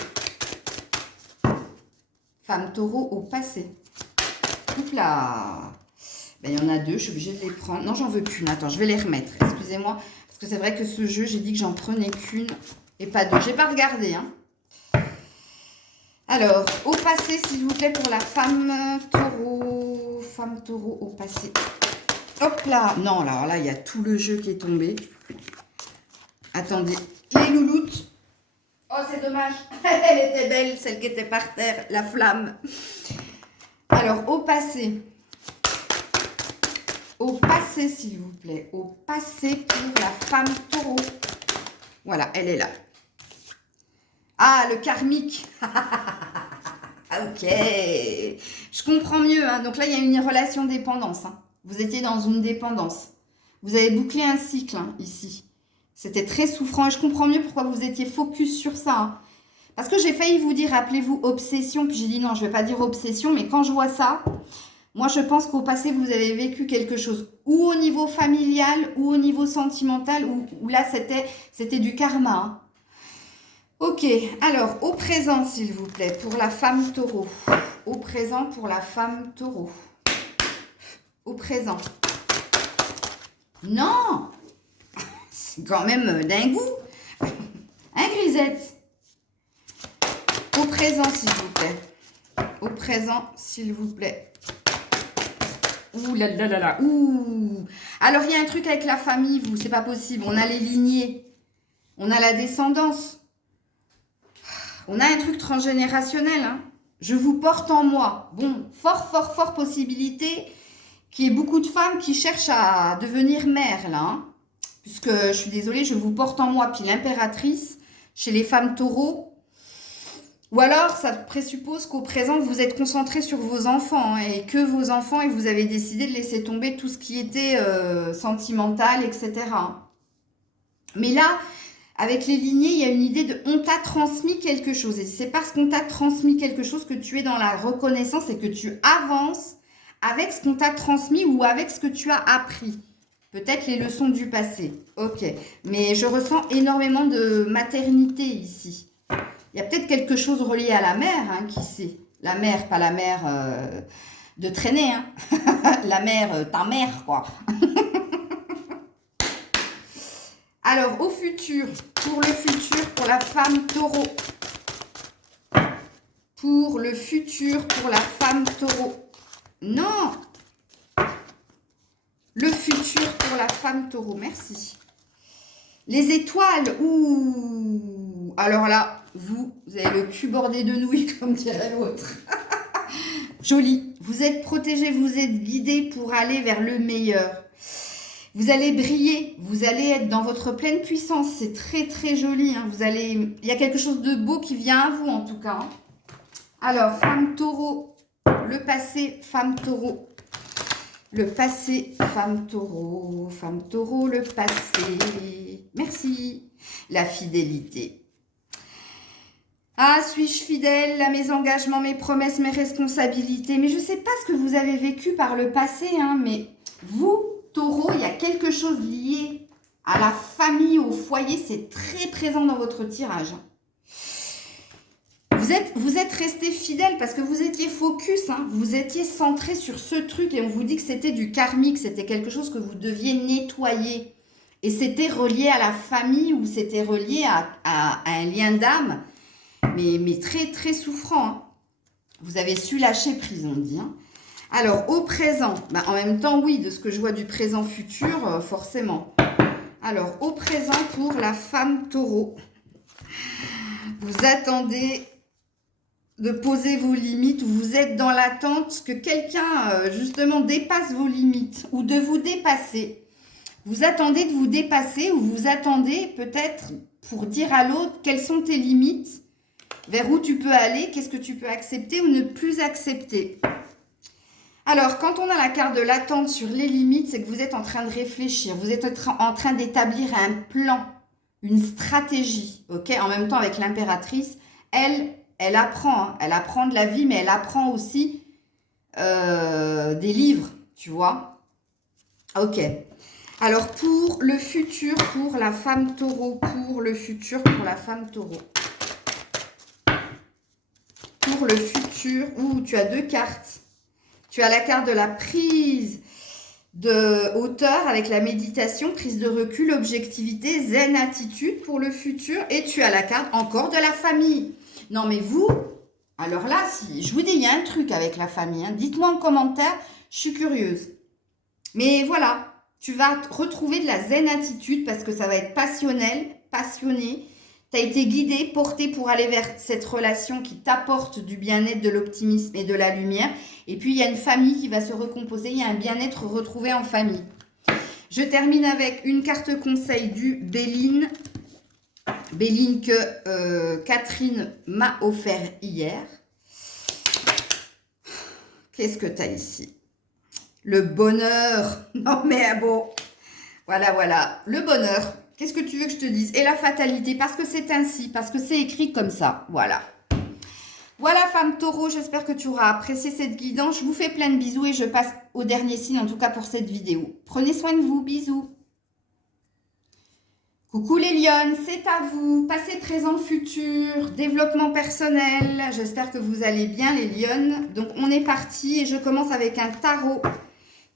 Femme taureau au passé. Oups là. Ben, il y en a deux, je suis obligée de les prendre. Non, j'en veux qu'une. Attends, je vais les remettre. Excusez-moi. Parce que c'est vrai que ce jeu, j'ai dit que j'en prenais qu'une et pas deux. J'ai pas regardé. Hein. Alors, au passé, s'il vous plaît, pour la femme taureau. Femme taureau au passé. Hop là. Non, alors là, il y a tout le jeu qui est tombé. Attendez. Les louloutes. Oh, c'est dommage. Elle était belle, celle qui était par terre. La flamme. Alors, au passé. Au passé, s'il vous plaît. Au passé pour la femme taureau. Voilà, elle est là. Ah, le karmique. Ok. Je comprends mieux. Hein. Donc là, il y a une relation dépendance. Hein. Vous étiez dans une dépendance. Vous avez bouclé un cycle, hein, ici. C'était très souffrant. Et je comprends mieux pourquoi vous étiez focus sur ça. Hein. Parce que j'ai failli vous dire, rappelez-vous, obsession. Puis j'ai dit non, je ne vais pas dire obsession. Mais quand je vois ça... Moi, je pense qu'au passé, vous avez vécu quelque chose, ou au niveau familial, ou au niveau sentimental, ou là, c'était du karma. Hein. Ok, alors, au présent, s'il vous plaît, pour la femme taureau. Au présent, pour la femme taureau. Au présent. Non, c'est quand même d'un goût. Hein, Grisette? Au présent, s'il vous plaît. Au présent, s'il vous plaît. Ouh là là là là. Ouh. Alors, il y a un truc avec la famille, vous, c'est pas possible. On a les lignées. On a la descendance. On a un truc transgénérationnel. Hein. Je vous porte en moi. Bon, fort possibilité qu'il y ait beaucoup de femmes qui cherchent à devenir mère, là. Hein. Puisque, je suis désolée, je vous porte en moi. Puis l'impératrice, chez les femmes taureaux, Ou alors, ça présuppose qu'au présent, vous êtes concentré sur vos enfants, hein, et que vos enfants, et vous avez décidé de laisser tomber tout ce qui était sentimental, etc. Mais là, avec les lignées, il y a une idée de on t'a transmis quelque chose. Et c'est parce qu'on t'a transmis quelque chose que tu es dans la reconnaissance et que tu avances avec ce qu'on t'a transmis ou avec ce que tu as appris. Peut-être les leçons du passé. Ok. Mais je ressens énormément de maternité ici. Il y a peut-être quelque chose relié à la mère, hein, qui sait. La mère, pas la mère de traîner, hein. La mère, ta mère, quoi. Alors, au futur, pour la femme taureau. Pour le futur, pour la femme taureau. Non. Le futur pour la femme taureau, merci. Les étoiles, ouh. Alors là, vous avez le cul bordé de nouilles, comme dirait l'autre. Joli. Vous êtes protégé, vous êtes guidé pour aller vers le meilleur. Vous allez briller, vous allez être dans votre pleine puissance. C'est très, très joli, hein. Il y a quelque chose de beau qui vient à vous, en tout cas. Alors, femme taureau, le passé, femme taureau. Le passé, femme taureau, le passé. Merci. La fidélité. Ah, suis-je fidèle à mes engagements, mes promesses, mes responsabilités? Mais je ne sais pas ce que vous avez vécu par le passé, hein, mais vous, taureau, il y a quelque chose lié à la famille, au foyer. C'est très présent dans votre tirage. Vous êtes resté fidèle parce que vous étiez focus, hein, vous étiez centré sur ce truc et on vous dit que c'était du karmique, c'était quelque chose que vous deviez nettoyer. Et c'était relié à la famille ou c'était relié à un lien d'âme, mais très très souffrant, hein. Vous avez su lâcher prise, on dit, hein. Alors, au présent, bah, en même temps, oui, de ce que je vois du présent futur, forcément. Alors, au présent pour la femme taureau, vous attendez de poser vos limites, ou vous êtes dans l'attente que quelqu'un, justement, dépasse vos limites ou de vous dépasser. Vous attendez de vous dépasser ou vous attendez peut-être pour dire à l'autre quelles sont tes limites, vers où tu peux aller, qu'est-ce que tu peux accepter ou ne plus accepter. Alors, quand on a la carte de l'attente sur les limites, c'est que vous êtes en train de réfléchir, vous êtes en train d'établir un plan, une stratégie, ok? En même temps, avec l'impératrice, elle apprend, hein. Elle apprend de la vie, mais elle apprend aussi des livres, tu vois. Ok. Alors, pour le futur, pour la femme taureau, pour le futur, pour la femme taureau. Pour le futur, ouh, tu as deux cartes. Tu as la carte de la prise de hauteur avec la méditation, prise de recul, objectivité, zen attitude pour le futur. Et tu as la carte encore de la famille. Non, mais vous, alors là, si je vous dis, il y a un truc avec la famille, hein. Dites-moi en commentaire, je suis curieuse. Mais voilà, tu vas retrouver de la zen attitude parce que ça va être passionnel, passionné. Tu as été guidé, porté pour aller vers cette relation qui t'apporte du bien-être, de l'optimisme et de la lumière. Et puis, il y a une famille qui va se recomposer, il y a un bien-être retrouvé en famille. Je termine avec une carte conseil du Béline. Béline que Catherine m'a offert hier. Qu'est-ce que tu as ici? Le bonheur. Non mais bon. Voilà, voilà. Le bonheur. Qu'est-ce que tu veux que je te dise? Et la fatalité, parce que c'est ainsi, parce que c'est écrit comme ça. Voilà. Voilà, femme taureau, j'espère que tu auras apprécié cette guidance. Je vous fais plein de bisous et je passe au dernier signe, en tout cas pour cette vidéo. Prenez soin de vous, bisous. Coucou les lionnes, c'est à vous. Passé, présent, futur, développement personnel. J'espère que vous allez bien les lionnes. Donc on est parti et je commence avec un tarot.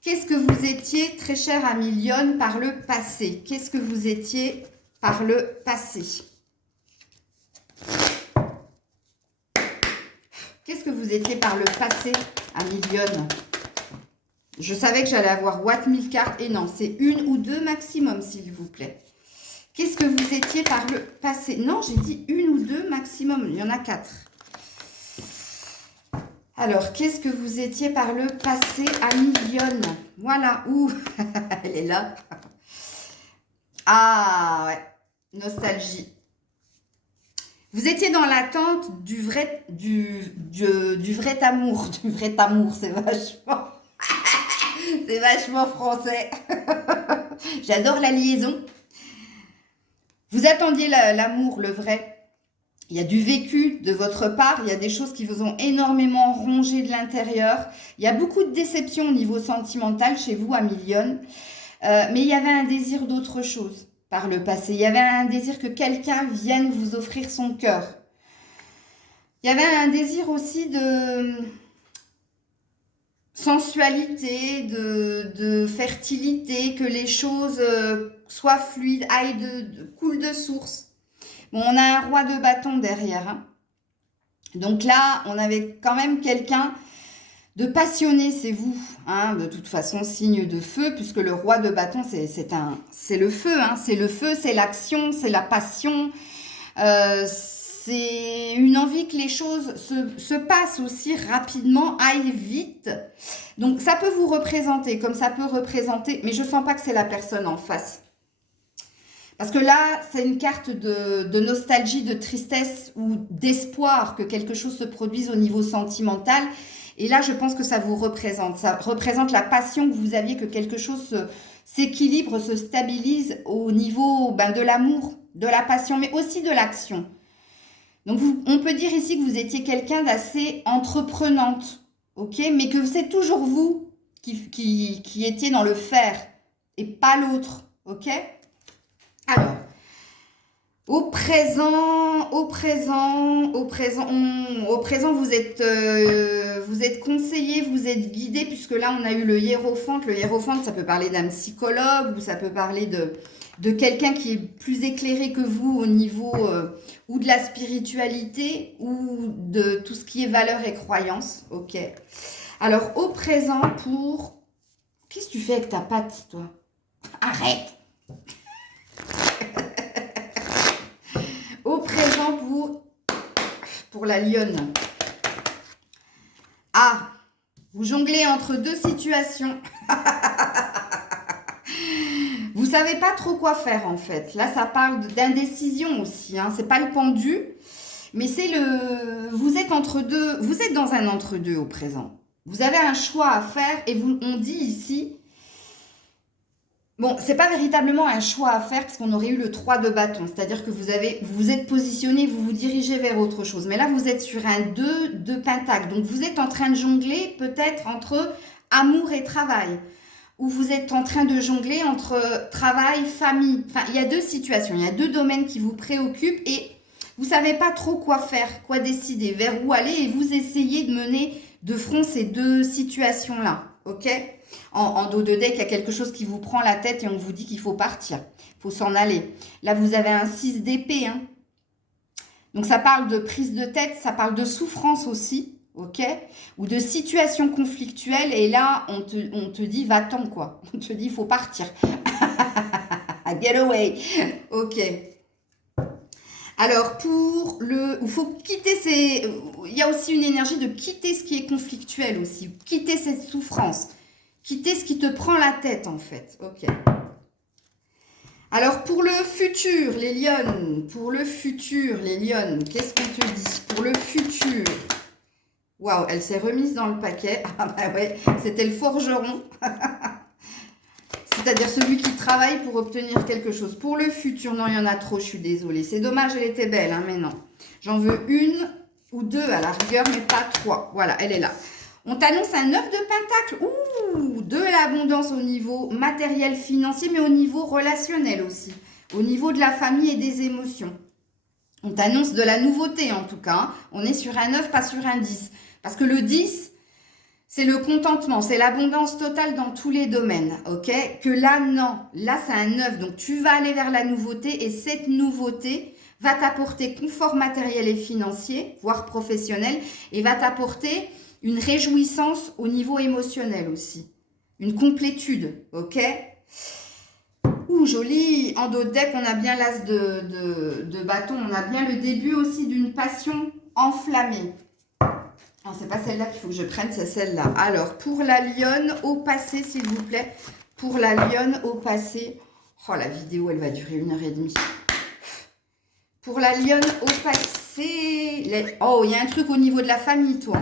Qu'est-ce que vous étiez, très chère amie lionne, par le passé? Qu'est-ce que vous étiez par le passé? Qu'est-ce que vous étiez par le passé, amie lionne? Je savais que j'allais avoir Watt 1000 cartes et non, c'est une ou deux maximum, s'il vous plaît. Qu'est-ce que vous étiez par le passé? Non, j'ai dit une ou deux maximum, il y en a 4. Alors, qu'est-ce que vous étiez par le passé, amie lionne? Voilà, ouh, elle est là. Ah, ouais, nostalgie. Vous étiez dans l'attente du vrai amour. Du vrai amour, c'est vachement français. J'adore la liaison. Vous attendiez l'amour, le vrai. Il y a du vécu de votre part, il y a des choses qui vous ont énormément rongé de l'intérieur. Il y a beaucoup de déceptions au niveau sentimental chez vous, amis Lion. Mais il y avait un désir d'autre chose par le passé. Il y avait un désir que quelqu'un vienne vous offrir son cœur. Il y avait un désir aussi de sensualité, de fertilité, que les choses soient fluides, coulent de source. Bon, on a un roi de bâton derrière. Hein. Donc là, on avait quand même quelqu'un de passionné, c'est vous. Hein, de toute façon, signe de feu, puisque le roi de bâton, c'est le feu. Hein, c'est le feu, c'est l'action, c'est la passion. C'est une envie que les choses se passent aussi rapidement, aillent vite. Donc ça peut vous représenter, comme ça peut représenter, mais je ne sens pas que c'est la personne en face. Parce que là, c'est une carte de nostalgie, de tristesse ou d'espoir que quelque chose se produise au niveau sentimental. Et là, je pense que ça vous représente. Ça représente la passion que vous aviez, que quelque chose s'équilibre, se stabilise au niveau de l'amour, de la passion, mais aussi de l'action. Donc, on peut dire ici que vous étiez quelqu'un d'assez entreprenante, ok? Mais que c'est toujours vous qui étiez dans le faire et pas l'autre, ok? Alors, au présent, vous êtes conseillé, vous êtes guidé, puisque là, on a eu le hiérophante. Le hiérophante, ça peut parler d'un psychologue ou ça peut parler de quelqu'un qui est plus éclairé que vous au niveau ou de la spiritualité ou de tout ce qui est valeurs et croyances. Ok. Alors, au présent, pour... Qu'est-ce que tu fais avec ta patte, toi? Arrête! Au présent, pour la lionne. Ah, vous jonglez entre deux situations. Vous savez pas trop quoi faire en fait. Là, ça parle d'indécision aussi. Hein. C'est pas le pendu, mais c'est vous êtes entre deux. Vous êtes dans un entre-deux au présent. Vous avez un choix à faire et on dit ici. Bon, c'est pas véritablement un choix à faire parce qu'on aurait eu le 3 de bâton. C'est-à-dire que vous vous êtes positionné, vous vous dirigez vers autre chose. Mais là, vous êtes sur un 2 de pentacle. Donc, vous êtes en train de jongler peut-être entre amour et travail. Ou vous êtes en train de jongler entre travail, famille. Enfin, il y a deux situations, il y a deux domaines qui vous préoccupent et vous savez pas trop quoi faire, quoi décider, vers où aller et vous essayez de mener de front ces deux situations-là, ok? En dos de deck, il y a quelque chose qui vous prend la tête et on vous dit qu'il faut partir, il faut s'en aller. Là, vous avez un 6 d'épée, hein? Donc, ça parle de prise de tête, ça parle de souffrance aussi. Ok, ou de situation conflictuelle et là on te dit va-t'en quoi, on te dit il faut partir. Get away. Ok, alors il faut quitter il y a aussi une énergie de quitter ce qui est conflictuel aussi, quitter cette souffrance, quitter ce qui te prend la tête en fait. Ok, alors pour le futur les lionnes, qu'est-ce qu'on te dit pour le futur? Waouh, elle s'est remise dans le paquet. Ah bah ouais, c'était le forgeron. C'est-à-dire celui qui travaille pour obtenir quelque chose. Pour le futur, non, il y en a trop, je suis désolée. C'est dommage, elle était belle, hein, mais non. J'en veux une ou deux à la rigueur, mais pas trois. Voilà, elle est là. On t'annonce un 9 de pentacle. Ouh, de l'abondance au niveau matériel, financier, mais au niveau relationnel aussi. Au niveau de la famille et des émotions. On t'annonce de la nouveauté en tout cas. Hein. On est sur un 9, pas sur un 10. Parce que le 10, c'est le contentement, c'est l'abondance totale dans tous les domaines. Ok? Que là, non. Là, c'est un 9. Donc, tu vas aller vers la nouveauté et cette nouveauté va t'apporter confort matériel et financier, voire professionnel, et va t'apporter une réjouissance au niveau émotionnel aussi. Une complétude. Ok? Ouh, joli. En dos de deck, on a bien l'as de bâton. On a bien le début aussi d'une passion enflammée. Non, c'est pas celle-là qu'il faut que je prenne, c'est celle-là. Alors, pour la lionne au passé, s'il vous plaît. Pour la lionne au passé. Oh, la vidéo, elle va durer 1h30. Pour la lionne au passé. Oh, il y a un truc au niveau de la famille, toi.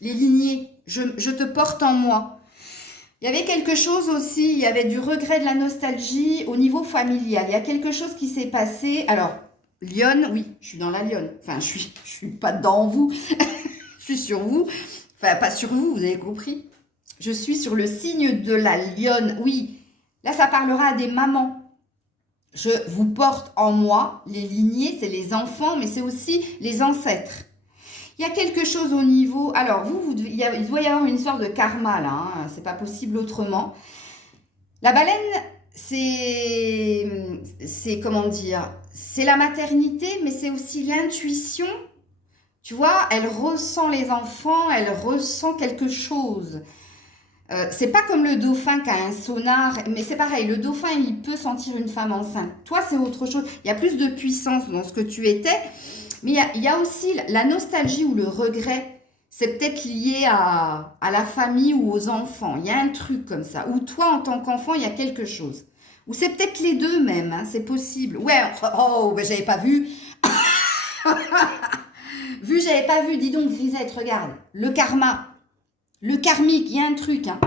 Les lignées. Je te porte en moi. Il y avait quelque chose aussi, il y avait du regret, de la nostalgie au niveau familial. Il y a quelque chose qui s'est passé. Alors, Lionne, oui, je suis dans la Lionne. Enfin, je suis pas dans vous. Je suis sur vous. Enfin, pas sur vous, vous avez compris. Je suis sur le signe de la Lionne. Oui, là, ça parlera à des mamans. Je vous porte en moi. Les lignées, c'est les enfants, mais c'est aussi les ancêtres. Il y a quelque chose au niveau... Alors, il doit y avoir une histoire de karma, là. Hein, c'est pas possible autrement. La baleine, c'est comment dire? C'est la maternité, mais c'est aussi l'intuition. Tu vois, elle ressent les enfants, elle ressent quelque chose. C'est pas comme le dauphin qui a un sonar, mais c'est pareil, le dauphin, il peut sentir une femme enceinte. Toi, c'est autre chose. Il y a plus de puissance dans ce que tu étais. Mais il y a aussi la nostalgie ou le regret, c'est peut-être lié à la famille ou aux enfants. Il y a un truc comme ça. Ou toi, en tant qu'enfant, il y a quelque chose. Ou c'est peut-être les deux même, hein, c'est possible. Ouais, oh, ben, j'avais pas vu. J'avais pas vu. Dis donc, Grisette, regarde. Le karma. Le karmique, il y a un truc. Hein.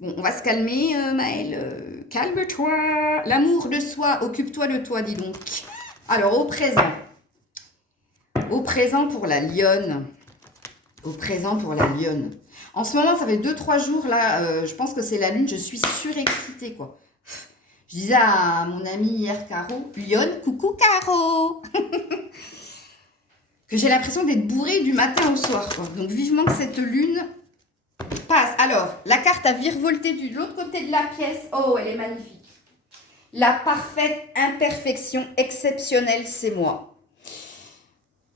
Bon, on va se calmer, Maëlle. Calme-toi. L'amour de soi, occupe-toi de toi, dis donc. Alors, au présent pour la Lionne. Au présent pour la Lionne. En ce moment, ça fait 2-3 jours, là, je pense que c'est la lune, je suis surexcitée, quoi. Je disais à mon amie hier, Caro, Lionne, coucou Caro que j'ai l'impression d'être bourrée du matin au soir, quoi. Donc, vivement que cette lune passe. Alors, la carte a virevolté de l'autre côté de la pièce. Oh, elle est magnifique. La parfaite imperfection exceptionnelle, c'est moi.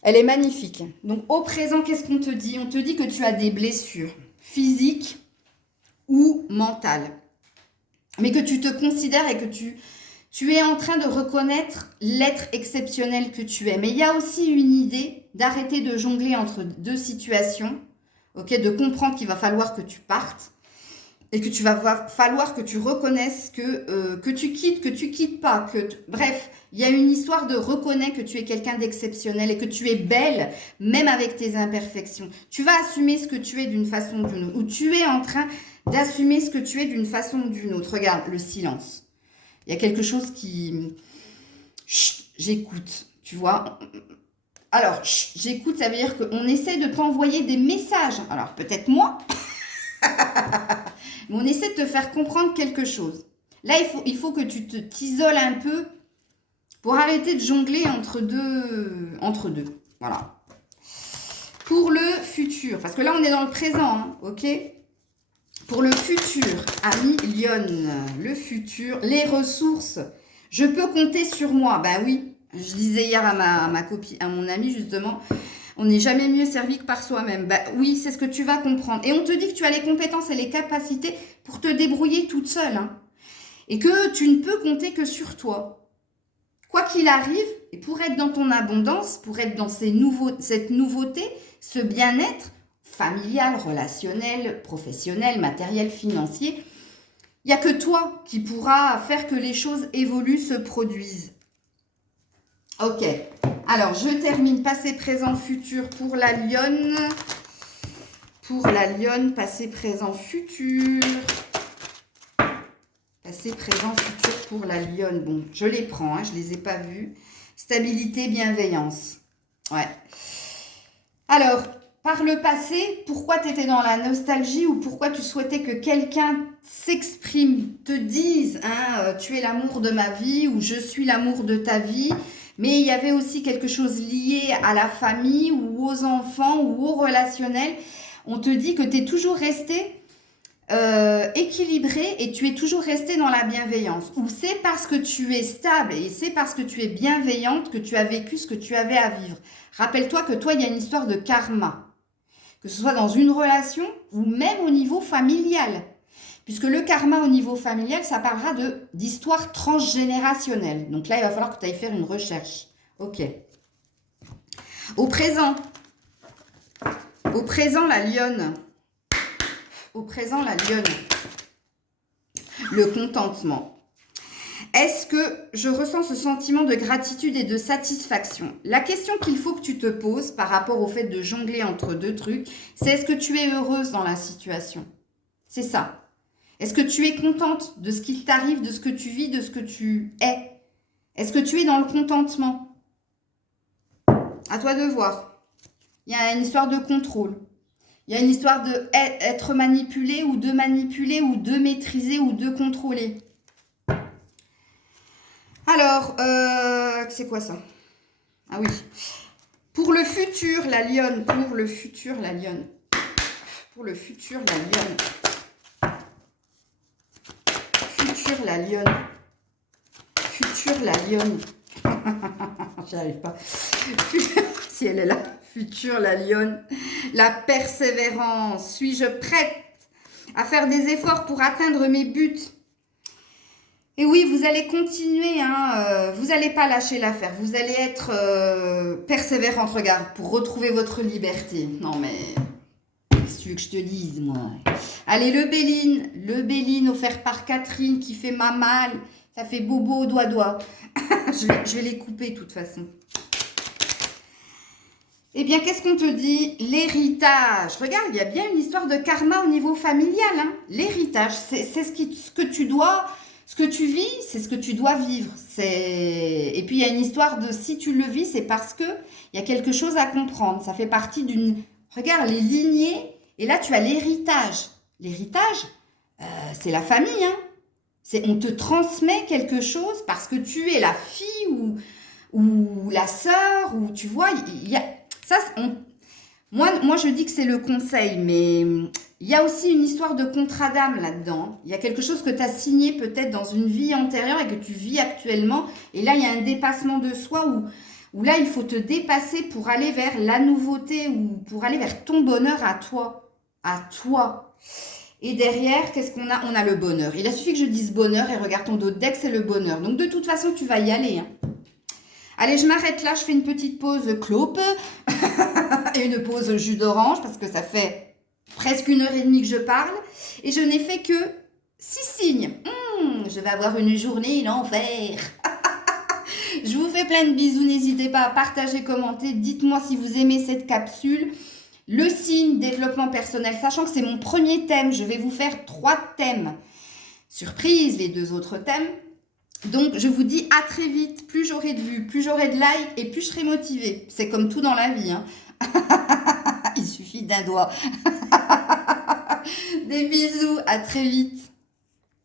Elle est magnifique. Donc, au présent, qu'est-ce qu'on te dit? On te dit que tu as des blessures physiques ou mentales. Mais que tu te considères et que tu es en train de reconnaître l'être exceptionnel que tu es. Mais il y a aussi une idée d'arrêter de jongler entre deux situations, ok, de comprendre qu'il va falloir que tu partes. Et que tu vas falloir que tu reconnaisses que tu quittes pas. Bref, il y a une histoire de reconnaître que tu es quelqu'un d'exceptionnel et que tu es belle, même avec tes imperfections. Tu vas assumer ce que tu es d'une façon ou d'une autre. Ou tu es en train d'assumer ce que tu es d'une façon ou d'une autre. Regarde, le silence. Il y a quelque chose qui... Chut, j'écoute, tu vois. Alors, chut, j'écoute, ça veut dire qu'on essaie de t'envoyer des messages. Alors, peut-être moi... Mais on essaie de te faire comprendre quelque chose. Là, il faut que tu t'isoles un peu pour arrêter de jongler entre deux. Voilà. Pour le futur, parce que là, on est dans le présent, hein, ok? Pour le futur, ami Lionne, le futur, les ressources. Je peux compter sur moi. Ben oui, je disais hier à ma copine, à mon amie justement, on n'est jamais mieux servi que par soi-même. Bah oui, c'est ce que tu vas comprendre. Et on te dit que tu as les compétences et les capacités pour te débrouiller toute seule. Hein. Et que tu ne peux compter que sur toi. Quoi qu'il arrive, et pour être dans ton abondance, pour être dans cette nouveauté, ce bien-être familial, relationnel, professionnel, matériel, financier, il n'y a que toi qui pourras faire que les choses évoluent, se produisent. Ok. Alors, je termine passé, présent, futur pour la Lionne. Pour la Lionne, passé, présent, futur. Passé, présent, futur pour la Lionne. Bon, je les prends, hein, je ne les ai pas vus. Stabilité, bienveillance. Ouais. Alors, par le passé, pourquoi tu étais dans la nostalgie ou pourquoi tu souhaitais que quelqu'un s'exprime, te dise, hein, tu es l'amour de ma vie ou je suis l'amour de ta vie. Mais il y avait aussi quelque chose lié à la famille ou aux enfants ou au relationnel. On te dit que tu es toujours resté équilibré et tu es toujours resté dans la bienveillance. Ou c'est parce que tu es stable et c'est parce que tu es bienveillante que tu as vécu ce que tu avais à vivre. Rappelle-toi que toi, il y a une histoire de karma. Que ce soit dans une relation ou même au niveau familial. Puisque le karma au niveau familial, ça parlera d'histoire transgénérationnelle. Donc là, il va falloir que tu ailles faire une recherche. Ok. Au présent, la Lionne. Au présent, la Lionne. Le contentement. Est-ce que je ressens ce sentiment de gratitude et de satisfaction? La question qu'il faut que tu te poses par rapport au fait de jongler entre deux trucs, c'est est-ce que tu es heureuse dans la situation? C'est ça. Est-ce que tu es contente de ce qu'il t'arrive, de ce que tu vis, de ce que tu es? Est-ce que tu es dans le contentement? À toi de voir. Il y a une histoire de contrôle. Il y a une histoire d'être manipulé ou de maîtriser ou de contrôler. Alors, c'est quoi ça? Ah oui. Pour le futur, la lionne. Pour le futur, la lionne. Pour le futur, la lionne. Futur, la lionne. Futur, la lionne. J'y arrive pas. Si elle est là. Futur, la lionne. La persévérance. Suis-je prête à faire des efforts pour atteindre mes buts? Et oui, vous allez continuer, hein, vous n'allez pas lâcher l'affaire, vous allez être persévérante, regarde, pour retrouver votre liberté. Non mais, qu'est-ce que tu veux que je te dise, moi? Allez, le Béline offert par Catherine qui fait mal, ça fait bobo au doigt. je vais les couper de toute façon. Eh bien, qu'est-ce qu'on te dit? L'héritage. Regarde, il y a bien une histoire de karma au niveau familial. Hein. L'héritage, c'est ce que tu dois... Ce que tu vis, c'est ce que tu dois vivre. Et puis, il y a une histoire de si tu le vis, c'est parce qu'il y a quelque chose à comprendre. Ça fait partie d'une... Regarde, les lignées. Et là, tu as l'héritage. L'héritage, c'est la famille. Hein. On te transmet quelque chose parce que tu es la fille ou la sœur. Ou tu vois, il y a... Ça, moi, je dis que c'est le conseil, mais il y a aussi une histoire de contrat d'âme là-dedans. Il y a quelque chose que tu as signé peut-être dans une vie antérieure et que tu vis actuellement. Et là, il y a un dépassement de soi où là, il faut te dépasser pour aller vers la nouveauté ou pour aller vers ton bonheur à toi. À toi. Et derrière, qu'est-ce qu'on a? On a le bonheur. Il a suffi que je dise bonheur et regarde ton dos de deck, c'est le bonheur. Donc, de toute façon, tu vas y aller. Hein. Allez, je m'arrête là, je fais une petite pause clope et une pause jus d'orange parce que ça fait presque 1h30 que je parle. Et je n'ai fait que 6 signes. Je vais avoir une journée l'enfer. Je vous fais plein de bisous. N'hésitez pas à partager, commenter. Dites-moi si vous aimez cette capsule. Le signe développement personnel, sachant que c'est mon premier thème. Je vais vous faire 3 thèmes. Surprise, les 2 autres thèmes. Donc, je vous dis à très vite. Plus j'aurai de vues, plus j'aurai de likes et plus je serai motivée. C'est comme tout dans la vie. Hein. Il suffit d'un doigt. Des bisous, à très vite.